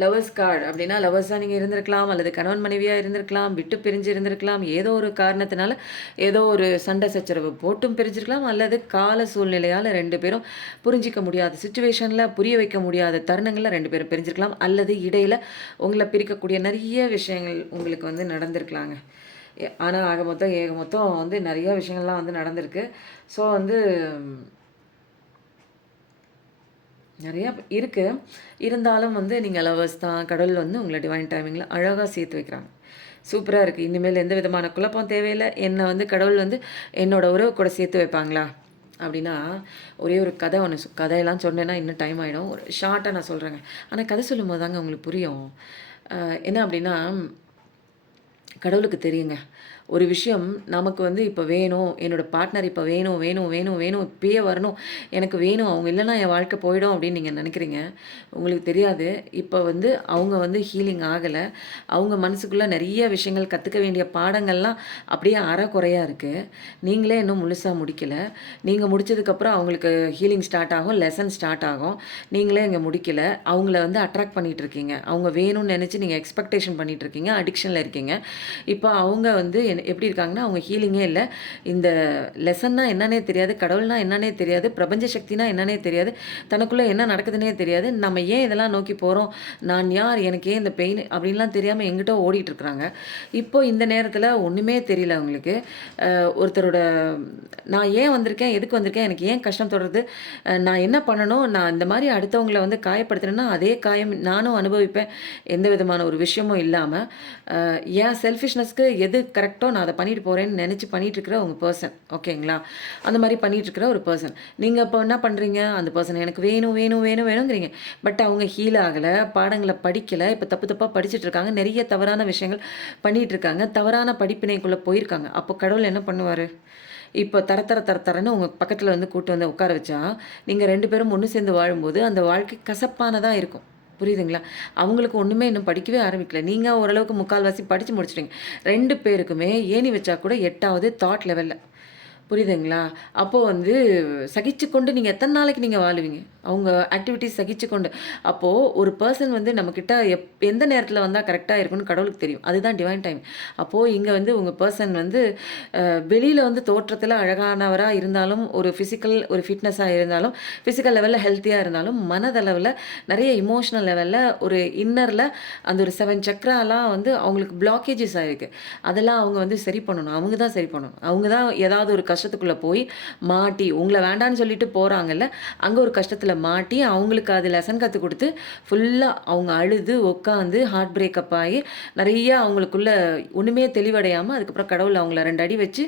லவர்ஸ் கார்டு அப்படின்னா லவர்ஸாக நீங்கள் இருந்திருக்கலாம், அல்லது கணவன் மனைவியாக இருந்திருக்கலாம், விட்டு பிரிஞ்சு இருந்திருக்கலாம், ஏதோ ஒரு காரணத்தினால ஏதோ ஒரு சண்டை சச்சரவு போட்டும் பிரிஞ்சிருக்கலாம், அல்லது கால சூழ்நிலையால் 2 பேரும் புரிஞ்சிக்க முடியாத சுச்சுவேஷனில் புரிய வைக்க முடியாத தருணங்களில் 2 பேரும் பிரிஞ்சிருக்கலாம், அல்லது இடையில் உங்களை பிரிக்கக்கூடிய நிறைய விஷயங்கள் உங்களுக்கு வந்து நடந்திருக்கலாங்க. ஆனால் ஆக மொத்தம் ஏக மொத்தம் வந்து நிறைய விஷயங்கள்லாம் வந்து நடந்திருக்கு. ஸோ வந்து நிறையா இருக்குது. இருந்தாலும் வந்து நீங்கள் லவர்ஸ் தான். கடவுள் வந்து உங்களை டிவைன் டைமிங்கில் அழகாக சேர்த்து வைக்கிறாங்க. சூப்பராக இருக்குது. இனிமேல் எந்த விதமான குழப்பம் தேவையில்லை. என்னை வந்து கடவுள் வந்து என்னோடய உறவு கூட சேர்த்து வைப்பாங்களா அப்படின்னா, ஒரே ஒரு கதை ஒன்று கதையெல்லாம் சொன்னேன்னா இன்னும் டைம் ஆகிடும். ஒரு ஷார்ட்டாக நான் சொல்கிறேங்க. ஆனால் கதை சொல்லும்போது தாங்க உங்களுக்கு புரியும். என்ன அப்படின்னா, கடவுளுக்கு தெரியுங்க ஒரு விஷயம் நமக்கு வந்து இப்போ வேணும், என்னோட பார்ட்னர் இப்போ வேணும், வேணும், வேணும், வேணும், இப்பயே வரணும், எனக்கு வேணும், அவங்க இல்லைன்னா என் வாழ்க்கை போயிடும் அப்படின்னு நீங்கள் நினைக்கிறீங்க. உங்களுக்கு தெரியாது. இப்போ வந்து அவங்க வந்து ஹீலிங் ஆகலை. அவங்க மனசுக்குள்ளே நிறைய விஷயங்கள் கற்றுக்க வேண்டிய பாடங்கள்லாம் அப்படியே அறகுறையா இருக்குது. நீங்களே இன்னும் முழுசாக முடிக்கலை. நீங்கள் முடிச்சதுக்கப்புறம் அவங்களுக்கு ஹீலிங் ஸ்டார்ட் ஆகும், லெசன் ஸ்டார்ட் ஆகும். நீங்களே இங்கே முடிக்கல. அவங்கள வந்து அட்ராக்ட் பண்ணிட்டு இருக்கீங்க. அவங்க வேணும்னு நினச்சி நீங்கள் எக்ஸ்பெக்டேஷன் பண்ணிட்டு இருக்கீங்க. அடிக்ஷனில் இருக்கீங்க. இப்போ அவங்க வந்து எப்படி இருக்காங்கன்னா, அவங்க ஹீலிங்கே இல்ல. இந்த லெசன்னா என்னன்னே தெரியாது. கடவுள்னா என்னன்னே தெரியாது. பிரபஞ்ச சக்தினா என்னன்னே தெரியாது. தனக்குள்ள என்ன நடக்குதுன்னே தெரியாது. நம்ம ஏன் இதெல்லாம் நோக்கி போறோம்? நான் யார்? எனக்கு ஏன் இந்த பெயின்? அப்படின்லாம் தெரியாம எங்கிட்டோ ஓடிட்டு இருக்கிறாங்க. இப்போ இந்த நேரத்தில ஒண்ணுமே தெரியல அவங்களுக்கு. ஒருத்தரோட நான் ஏன் வந்திருக்கேன்? எதுக்கு வந்திருக்கேன்? எனக்கு ஏன் கஷ்டம் தொடருது? நான் என்ன பண்ணணும்? நான் இந்த மாரி அடுத்தவங்கள வந்து காயப்படுத்துனேன்னா, அதே காயம் நானும் அனுபவிப்பேன். எந்த விதமான ஒரு விஷயமும் இல்லாம. என் செல்ஃபிஷ்னஸ்க்கு எது கரெக்ட்டோ நான் அத பண்ணிட்டு போறேன்னு நெனச்சு பண்ணிட்டுருக்கிற உங்க பெர்சன். ஓகேங்களா? அந்த மாரி பண்ணிட்டுருக்கிற ஒரு பெர்சன். நீங்க இப்போ என்ன பண்றீங்க? அந்த பெர்சன் எனக்கு வேணும், வேணும், வேணும், வேணுங்கிறீங்க. பட் அவங்க ஹீல் ஆகல. பாடங்கள படிக்கல. இப்ப தப்பு தப்பா படிச்சுட்டுருக்காங்க. நெறைய தவறான விஷயங்கள் பண்ணிட்டுருக்காங்க. தவறான படிப்பினைக்குள்ள போயிருக்காங்க. அப்போ கடவுள் என்ன பண்ணுவாரு? இப்போ தரன்னு உங்க பக்கத்துல வந்து கூட்டு வந்து உட்கார வச்சா, நீங்க 2 பேரும் ஒண்ணு சேர்ந்து வாழும்போது, அந்த வாழ்க்கை கசப்பானதா இருக்கும். புரியுதுங்களா? அவங்களுக்கு ஒண்ணுமே இன்னும் படிக்கவே ஆரம்பிக்கல. நீங்க ஓரளவுக்கு முக்கால்வாசி படிச்சு முடிச்சுட்டீங்க. 2 பேருக்குமே ஏணி வச்சா கூட 8வது தாட் லெவல்ல. புரியுதுங்களா? அப்போ வந்து சகிச்சுக்கொண்டு நீங்க எத்தன நாளைக்கு நீங்க வாழுவீங்க? அவங்க ஆக்டிவிட்டீஸ் சகிச்சுக்கொண்டு. அப்போ ஒரு பெர்சன் வந்து நம்மகிட்ட எந்த நேரத்தில வந்தா கரெக்ட்டா இருக்கும்னு கடவுளுக்கு தெரியும். அதுதான் டிவைன் டைம். அப்போ இங்க வந்து உங்க பெர்சன் வந்து வெளியில வந்து தோற்றத்தில அழகானவரா இருந்தாலும், ஒரு ஃபிட்னஸா இருந்தாலும், பிசிக்கல் லெவல்ல ஹெல்த்தியா இருந்தாலும், மனதளவுல நெறைய எமோஷனல் லெவல்ல ஒரு இன்னர்ல அந்த ஒரு 7 சக்ராலாம் வந்து அவங்களுக்கு பிளாக்கேஜஸ் ஆயிருக்கு. அதெல்லாம் அவங்க வந்து சரி பண்ணணும். அவங்க தான் சரி பண்ணணும். அவங்க தான் ஏதாவது ஒரு கஷ்டத்துக்குள்ள போய் மாட்டி, உங்கள வேண்டான்னு சொல்லிட்டு போறாங்கல்ல, அங்க ஒரு கஷ்டத்துல மாட்டி, அவங்களுக்கு அது லெசன் கத்துக் குடுத்து, ஃபுல்லா அவங்க அழுது, உட்காந்து, ஹார்ட் பிரேக்கப் ஆயி, நெறைய அவங்களுக்குள்ள ஒண்ணுமே தெளிவடையாம, அதுக்கப்புறம் கடவுள் அவங்கள 2 அடி வச்சு,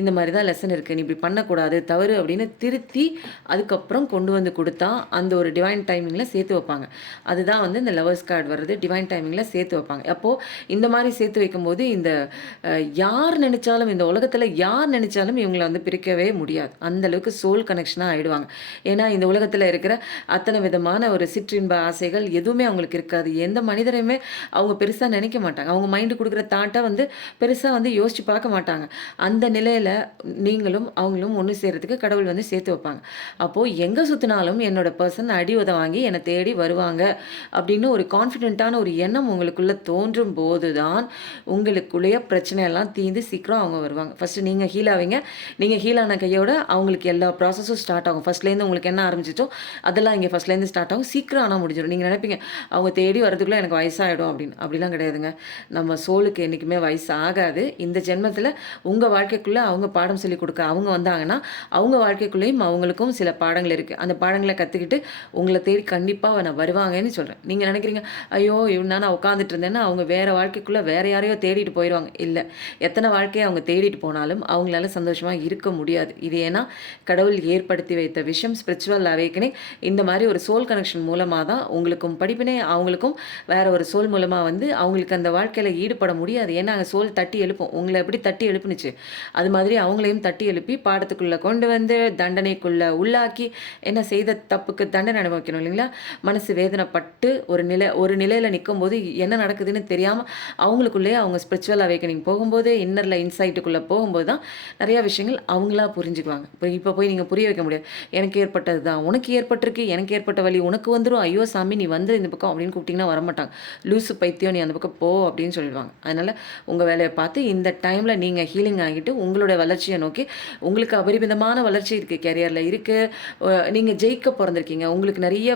இந்த மாரி தான் லெசன் இருக்கு. நீ இப்படி பண்ணக்கூடாது, தவறு அப்படின்னு திருத்தி, அதுக்கப்புறம் கொண்டு வந்து குடுத்தா, அந்த ஒரு டிவைன் டைமிங்ல சேர்த்து வைப்பாங்க. அதுதான் வந்து இந்த லவர்ஸ் கார்ட் வர்றது, டிவைன் டைமிங்ல சேர்த்து வைப்பாங்க. அப்போ இந்த மாரி சேர்த்து வைக்கும்போது, இந்த யார் நெனச்சாலும், இந்த உலகத்துல யார் நெனச்சாலும் இவங்கள வந்து பிரிக்கவே முடியாது. அந்த அளவுக்கு சோல் கனெக்ஷனா ஆயிடுவாங்க. ஏன்னா, இந்த உலகத்துல இருக்கிற அத்தன விதமான ஒரு சிற்றின்ப ஆசைகள் எதுவுமே அவங்களுக்கு இருக்காது. எந்த மனிதரையுமே அவங்க பெருசா நெனைக்க மாட்டாங்க. அவங்க மைண்ட் குடுக்குற தாட்ட வந்து பெருசா வந்து யோசிச்சு பார்க்க மாட்டாங்க. அந்த நிலையில நீங்களும், அவங்களும் ஒண்ணு சேர்றதுக்கு கடவுள் வந்து சேர்த்து வைப்பாங்க. அப்போ எங்க சுத்துனாலும் என்னோட பெர்சன் அடி உத வாங்கி என்ன தேடி வருவாங்க அப்படின்னு ஒரு கான்ஃபிடென்ட்டான ஒரு எண்ணம் உங்களுக்குள்ள தோன்றும் போது தான், உங்களுக்குள்ளேயே பிரச்சனை எல்லாம் தீர்ந்து சீக்கிரம் அவங்க வருவாங்க. ஃபர்ஸ்ட்டு நீங்க ஹீல் ஆவீங்க. நீங்க ஹீல் ஆன கையோட அவங்களுக்கு எல்லா ப்ராசஸும் ஸ்டார்ட் ஆகும். ஃபர்ஸ்ட்லேருந்து உங்களுக்கு என்ன ஆரம்பிச்சுச்சோ, அதெல்லாம் இங்க ஃபர்ஸ்ட்லேருந்து ஸ்டார்ட் ஆகும். சீக்கிரம் ஆனா முடிஞ்சிரும். நீங்க நெனைப்பீங்க, அவங்க தேடி வரதுக்குள்ள எனக்கு வயசாயிடும் அப்படின்னு. அப்படிலாம் கிடையாதுங்க. நம்ம சோலுக்கு என்னைக்குமே வயசு ஆகாது. இந்த ஜென்மத்தில உங்க வாழ்க்கைக்குள்ள அவங்க பாடம் சொல்லிக் குடுக்க அவங்க வந்தாங்கன்னா, அவங்க வாழ்க்கைக்குள்ளேயும் அவங்களுக்கும் சில பாடங்கள் இருக்கு. அந்த பாடங்கள கத்துக்கிட்டு உங்கள தேடி கண்டிப்பா வருவாங்கன்னு சொல்றேன். நீங்க நெனைக்கிறீங்க, ஐயோ! இவ்வளோ நேரம் நான் உட்காந்துட்டு இருந்தேன்னா, அவங்க வேற வாழ்க்கைக்குள்ள வேற யாரையோ தேடிட்டு போயிருவாங்க. இல்ல. எத்தன வாழ்க்கைய அவங்க தேடிட்டு போனாலும், அவங்களால சந்தோஷமா இருக்க முடியாது. இது ஏன்னா, கடவுள் ஏற்படுத்தி வைத்த விஷயம் ஸ்பிரிச்சுவல் அவேக்கனிங். இந்த மாரி ஒரு சோல் கனெக்ஷன் மூலமா தான் உங்களுக்கும் படிப்பினை, அவங்களுக்கும் வேற ஒரு சோல் மூலமா வந்து அவங்களுக்கு அந்த வாழ்க்கையில ஈடுபட முடியாது. ஏன்னா, அங்க சோல் தட்டி எழுப்பும். உங்கள எப்படி தட்டி எழுப்புனுச்சு, அது மாதிரி அவங்களையும் தட்டி எழுப்பி பாடத்துக்குள்ள கொண்டு வந்து, தண்டனைக்குள்ள உள்ளாக்கி, என்ன செய்த தப்புக்கு தண்டனை அனுபவிக்கணும் இல்லைங்களா? மனசு வேதனைப்பட்டு ஒரு நிலையில நிக்கும்போது என்ன நடக்குதுன்னு தெரியாம அவங்களுக்குள்ளேயே அவங்க ஸ்பிரிச்சுவல் அவேக்கனிங் போகும்போது, இன்னர்ல இன்சைட்டுக்குள்ள போகும்போது தான் நெறைய விஷயங்கள் அவங்களா புரிஞ்சுக்குவாங்க. இப்ப போய் நீங்க புரிய வைக்க முடியாது. எனக்கு ஏற்பட்டது தான். உனக்கு ஏற்பட்டிருக்கு. எனக்கு ஏற்பட்ட வலி உனக்கு வந்துரும். ஐயோ சாமி! நீ வந்துரு இந்த பக்கம் அப்படின்னு கூப்பிட்டீங்கன்னா வரமாட்டாங்க. லூசு பைத்தியம் நீ அந்த பக்கம் போ அப்படின்னு சொல்லிடுவாங்க. அதனால உங்க வேலைய பார்த்து இந்த டைம்ல நீங்க ஹீலிங் ஆகிட்டு உங்களுடைய வளர்ச்சிய நோக்கி உங்களுக்கு அபரிமிதமான வளர்ச்சி இருக்கு. கரியர்ல இருக்கு. நீங்க ஜெயிக்க பொறந்திருக்கீங்க. உங்களுக்கு நெறைய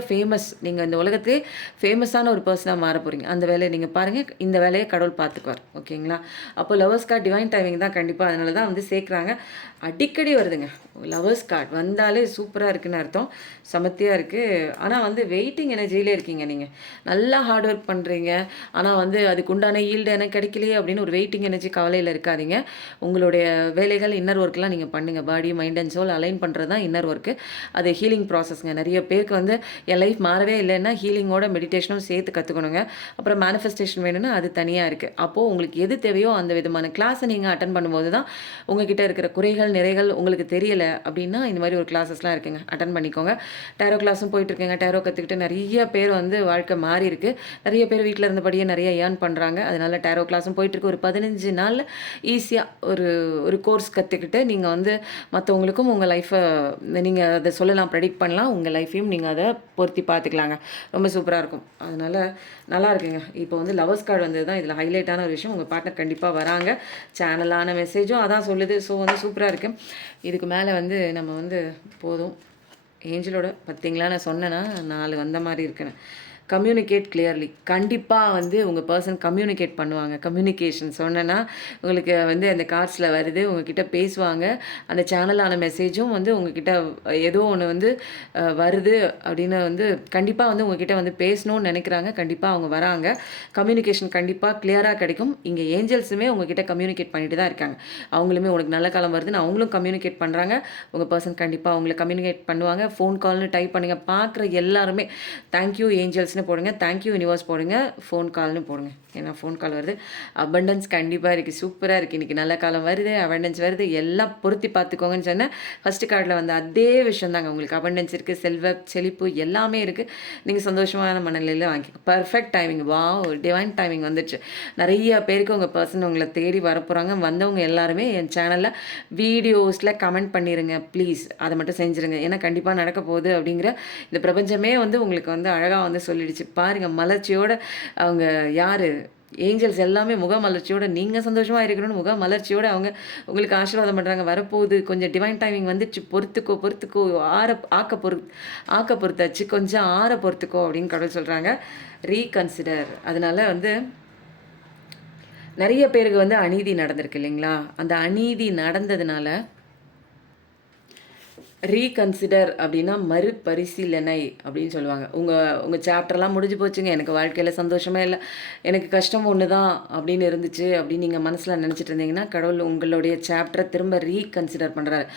நீங்க இந்த உலகத்திலே ஃபேமஸான ஒரு பெர்சனா மாறப் போறீங்க. அந்த வேலைய நீங்க பாருங்க. இந்த வேலைய கடவுள் பார்த்துக்குவார். ஓகேங்களா? அப்போ லவர்ஸ் கார்ட் டிவைன் டைமிங் தான் கண்டிப்பா. அதனால தான் வந்து சேர்க்குறாங்க. அடிக்கடி வருதுங்க. லவர்ஸ் கார்ட் வந்தாலே சூப்பரா இருக்குன்னு அர்த்தம். செம்ம செமத்தியா இருக்கு. ஆனா வந்து வெயிட்டிங் எனர்ஜியிலே இருக்கீங்க நீங்க. நல்லா ஹார்ட் ஒர்க் பண்றீங்க. ஆனா வந்து அதுக்கு உண்டான ஈல்டு எனக்கு கிடைக்கலையே அப்படின்னு ஒரு வெயிட்டிங் எனர்ஜி கவலையில இருக்காதீங்க. உங்களுடைய வேலைகள், இன்னர் ஒர்க்லாம் நீங்க பண்ணுங்க. பாடி, மைண்ட் அண்ட் சோல் அலைன் பண்றது தான் இன்னர் ஒர்க்கு. அது ஹீலிங் ப்ராசஸ்ங்க. நெறைய பேருக்கு வந்து என் லைஃப் மாறவே இல்லைன்னா, ஹீலிங்கோட மெடிடேஷனும் சேர்த்து கத்துக்கணுங்க. அப்புறம் மேனிஃபெஸ்டேஷன் வேணும்னா அது தனியா இருக்கு. அப்போ உங்களுக்கு எது தேவையோ அந்த விதமான கிளாஸ நீங்க அட்டெண்ட் பண்ணும்போது தான், உங்ககிட்ட இருக்கிற குறைகள், நிறைகள் உங்களுக்கு தெரியல அப்படின்னா, இந்த மாரி ஒரு கிளாஸஸ்லாம் இருக்குங்க. அட்டெண்ட் பண்ணிக்கோங்க. டேரோ கிளாஸும் போயிட்டுருக்கேங்க. டேரோ கத்துக்கிட்டு நெறைய பேர் வந்து வாழ்க்கை மாறியிருக்கு. நெறைய பேர் வீட்ல இருந்தபடியே நெறைய ஏர்ன் பண்றாங்க. அதனால டேரோ கிளாஸும் போயிட்டுருக்கு. ஒரு 15 நாள்ல ஈஸியா ஒரு ஒரு கோர்ஸ் கத்துக்கிட்டு, நீங்க வந்து மத்தவங்களுக்கும் உங்க லைஃப நீங்க அத சொல்லலாம், ப்ரெடிக்ட் பண்ணலாம். உங்க லைஃபையும் நீங்க அத பொருத்தி பார்த்துக்கலாங்க. ரொம்ப சூப்பரா இருக்கும். அதனால நல்லா இருக்குங்க. இப்போ வந்து லவர்ஸ் கார்டு வந்தது தான் இதில ஹைலைட்டான ஒரு விஷயம். உங்க பார்ட்னர் கண்டிப்பா வராங்க. சேனலான மெசேஜும் அதான் சொல்லுது. ஸோ வந்து சூப்பரா இருக்கு. இதுக்கு மேல வந்து நம்ம வந்து போதும். ஏஞ்சலோட பார்த்தீங்களா நான் சொன்னேனா 4 வந்த மாரி இருக்குன்னு. Communicate clearly. கண்டிப்பா வந்து உங்க பெர்சன் கம்யூனிகேட் பண்ணுவாங்க. கம்யூனிகேஷன் சொன்னேன்னா, உங்களுக்கு வந்து அந்த கார்ட்ஸ்ல வருது. உங்ககிட்ட பேசுவாங்க. அந்த சேனலான மெசேஜும் வந்து உங்ககிட்ட ஏதோ ஒண்ணு வந்து வருது அப்படின்னு வந்து கண்டிப்பா வந்து உங்ககிட்ட வந்து பேசணும்னு நெனைக்கிறாங்க. கண்டிப்பா அவங்க வராங்க. கம்யூனிகேஷன் கண்டிப்பா கிளியரா கிடைக்கும். இங்க ஏஞ்சல்ஸுமே உங்ககிட்ட கம்யூனிகேட் பண்ணிட்டு தான் இருக்காங்க. அவங்களுமே உனக்கு நல்ல காலம் வருதுன்னு அவங்களும் கம்யூனிகேட் பண்றாங்க. உங்க பெர்சன் கண்டிப்பா உங்கள கம்யூனிகேட் பண்ணுவாங்க. ஃபோன் கால்னு டைப் பண்ணுங்க. பார்க்குற எல்லாருமே தேங்க் யூ ஏஞ்சல்ஸ் போடுங்க. தேங்க்யூ யூனிவர்ஸ் போடுங்க. ஃபோன் கால்னு போடுங்க. ஏன்னா ஃபோன் கால் வருது. அபண்டன்ஸ் கண்டிப்பாக இருக்குது. சூப்பராக இருக்குது. இன்றைக்கி நல்ல காலம் வருது. அபண்டன்ஸ் வருது. எல்லாம் பொருத்தி பார்த்துக்கோங்கன்னு சொன்னேன். ஃபஸ்ட்டு கார்டில் வந்து அதே விஷயம் தாங்க. உங்களுக்கு அபண்டன்ஸ் இருக்குது. செல்வ செழிப்பு எல்லாமே இருக்குது. நீங்கள் சந்தோஷமான மனநிலையில் வாங்கிக்கோங்க. Perfect timing. Wow! Divine timing வந்துடுச்சு. நிறைய பேருக்கு உங்கள் பர்சன் உங்களை தேடி வரப்போகிறாங்க. வந்தவங்க எல்லாருமே என் சேனலில் வீடியோஸில் கமெண்ட் பண்ணிடுங்க ப்ளீஸ். அதை மட்டும் செஞ்சுருங்க. ஏன்னா கண்டிப்பாக நடக்க போகுது அப்படிங்கிற இந்த பிரபஞ்சமே வந்து உங்களுக்கு வந்து அழகாக வந்து சொல்லிடுச்சு. பாருங்க மலர்ச்சியோட அவங்க யாரு ஏஞ்சல்ஸ் எல்லாமே முகமலர்ச்சியோட நீங்கள் சந்தோஷமாக இருக்கணும்னு முகமலர்ச்சியோட அவங்க உங்களுக்கு ஆசீர்வாதம் பண்ணுறாங்க. வரப்போகுது கொஞ்சம் டிவைன் டைமிங் வந்துச்சு. பொறுத்துக்கோ பொறுத்துக்கோ ஆக்க பொறுத்தாச்சு கொஞ்சம் ஆற பொறுத்துக்கோ அப்படின்னு கடவுள் சொல்கிறாங்க. ரீகன்சிடர். அதனால வந்து நிறைய பேருக்கு வந்து அநீதி நடந்திருக்கு இல்லைங்களா? அந்த அநீதி நடந்ததுனால ரீகன்சிடர் அப்படின்னா மறுபரிசீலனை அப்படின்னு சொல்லுவாங்க. உங்கள் சாப்டர்லாம் முடிஞ்சு போச்சுங்க. எனக்கு வாழ்க்கையில் சந்தோஷமே இல்லை. எனக்கு கஷ்டம் ஒன்று தான் அப்படின்னு இருந்துச்சு அப்படின்னு நீங்கள் மனசில் நினச்சிட்டு இருந்தீங்கன்னா, கடவுள் உங்களுடைய சாப்டரை திரும்ப ரீகன்சிடர் பண்ணுறாரு.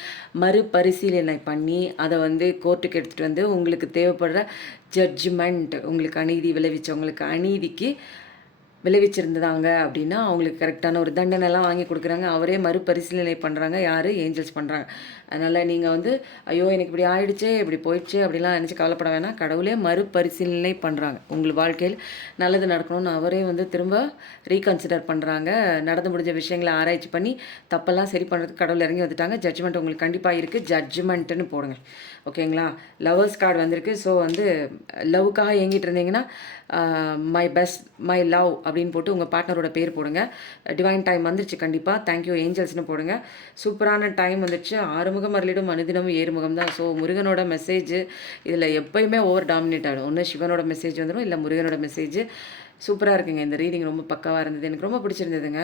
மறுபரிசீலனை பண்ணி அதை வந்து கோர்ட்டுக்கு எடுத்துகிட்டு வந்து உங்களுக்கு தேவைப்படுற ஜட்ஜ்மெண்ட், உங்களுக்கு அநீதி விளைவிச்சவங்களுக்கு அநீதிக்கு விளைவிச்சிருந்தாங்க அப்படின்னா, அவங்களுக்கு கரெக்டான ஒரு தண்டனைலாம் வாங்கி கொடுக்குறாங்க. அவரே மறுபரிசீலனை பண்ணுறாங்க. யார்? ஏஞ்சல்ஸ் பண்ணுறாங்க. அதனால் நீங்கள் வந்து ஐயோ எனக்கு இப்படி ஆயிடுச்சே, இப்படி போயிடுச்சே அப்படிலாம் நினச்சி கவலைப்பட வேணாம். கடவுளே மறுபரிசீலனை பண்ணுறாங்க. உங்கள் வாழ்க்கையில் நல்லது நடக்கணும்னு அவரே வந்து திரும்ப ரீகன்சிடர் பண்ணுறாங்க. நடந்து முடிஞ்ச விஷயங்களை ஆராய்ச்சி பண்ணி தப்பெல்லாம் சரி பண்ணுறதுக்கு கடவுள் இறங்கி வந்துட்டாங்க. ஜட்ஜ்மெண்ட் உங்களுக்கு கண்டிப்பாக இருக்குது. ஜட்ஜ்மெண்ட்டுன்னு போடுங்க. ஓகேங்களா? லவ்வர்ஸ் கார்டு வந்திருக்கு. ஸோ வந்து லவ்வுக்காக ஏங்கிட்டு இருந்தீங்கன்னா மை பெஸ்ட் மை லவ் அப்படின்னு போட்டு உங்கள் பார்ட்னரோட பேர் போடுங்க. டிவைன் டைம் வந்துருச்சு கண்டிப்பாக. தேங்க்யூ ஏஞ்சல்ஸ்னு போடுங்க. சூப்பரான டைம் வந்துடுச்சு. ஆறுமுகம் அருளிடும் அனுதினமும் ஏறுமுகம் தான். ஸோ முருகனோட மெசேஜ் இதில் எப்போயுமே ஓவர் டாமினேட் ஆகிடும். ஒன்று சிவனோட மெசேஜ் வந்துடும், இல்லை முருகனோட மெசேஜ். சூப்பராக இருக்குங்க. இந்த ரீடிங் ரொம்ப பக்காவாக இருந்தது. எனக்கு ரொம்ப பிடிச்சிருந்ததுங்க.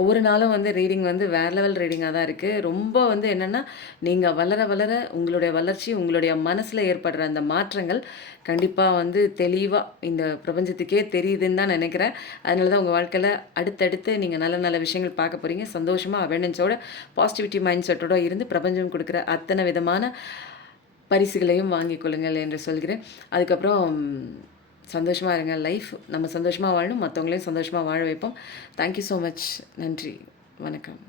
ஒவ்வொரு நாளும் வந்து ரீடிங் வந்து வேறு லெவல் ரீடிங்காக தான் இருக்குது. ரொம்ப வந்து என்னென்னா, நீங்கள் வளர வளர உங்களுடைய வளர்ச்சி, உங்களுடைய மனசில் ஏற்படுற அந்த மாற்றங்கள் கண்டிப்பாக வந்து தெளிவாக இந்த பிரபஞ்சத்துக்கே தெரியுதுன்னு தான் நினைக்கிறேன். அதனால தான் உங்கள் வாழ்க்கையில் அடுத்தடுத்து நீங்கள் நல்ல நல்ல விஷயங்கள் பார்க்க போகிறீங்க. சந்தோஷமாக அவேர்னஸோட பாசிட்டிவிட்டி மைண்ட் செட்டோட இருந்து பிரபஞ்சம் கொடுக்குற அத்தனை விதமான பரிசுகளையும் வாங்கிக் கொள்ளுங்கள் என்று சொல்கிறேன். அதுக்கப்புறம் சந்தோஷமாக இருங்க. லைஃப் நம்ம சந்தோஷமாக வாழணும், மற்றவங்களையும் சந்தோஷமாக வாழ வைப்போம். Thank you so much. நன்றி. வணக்கம்.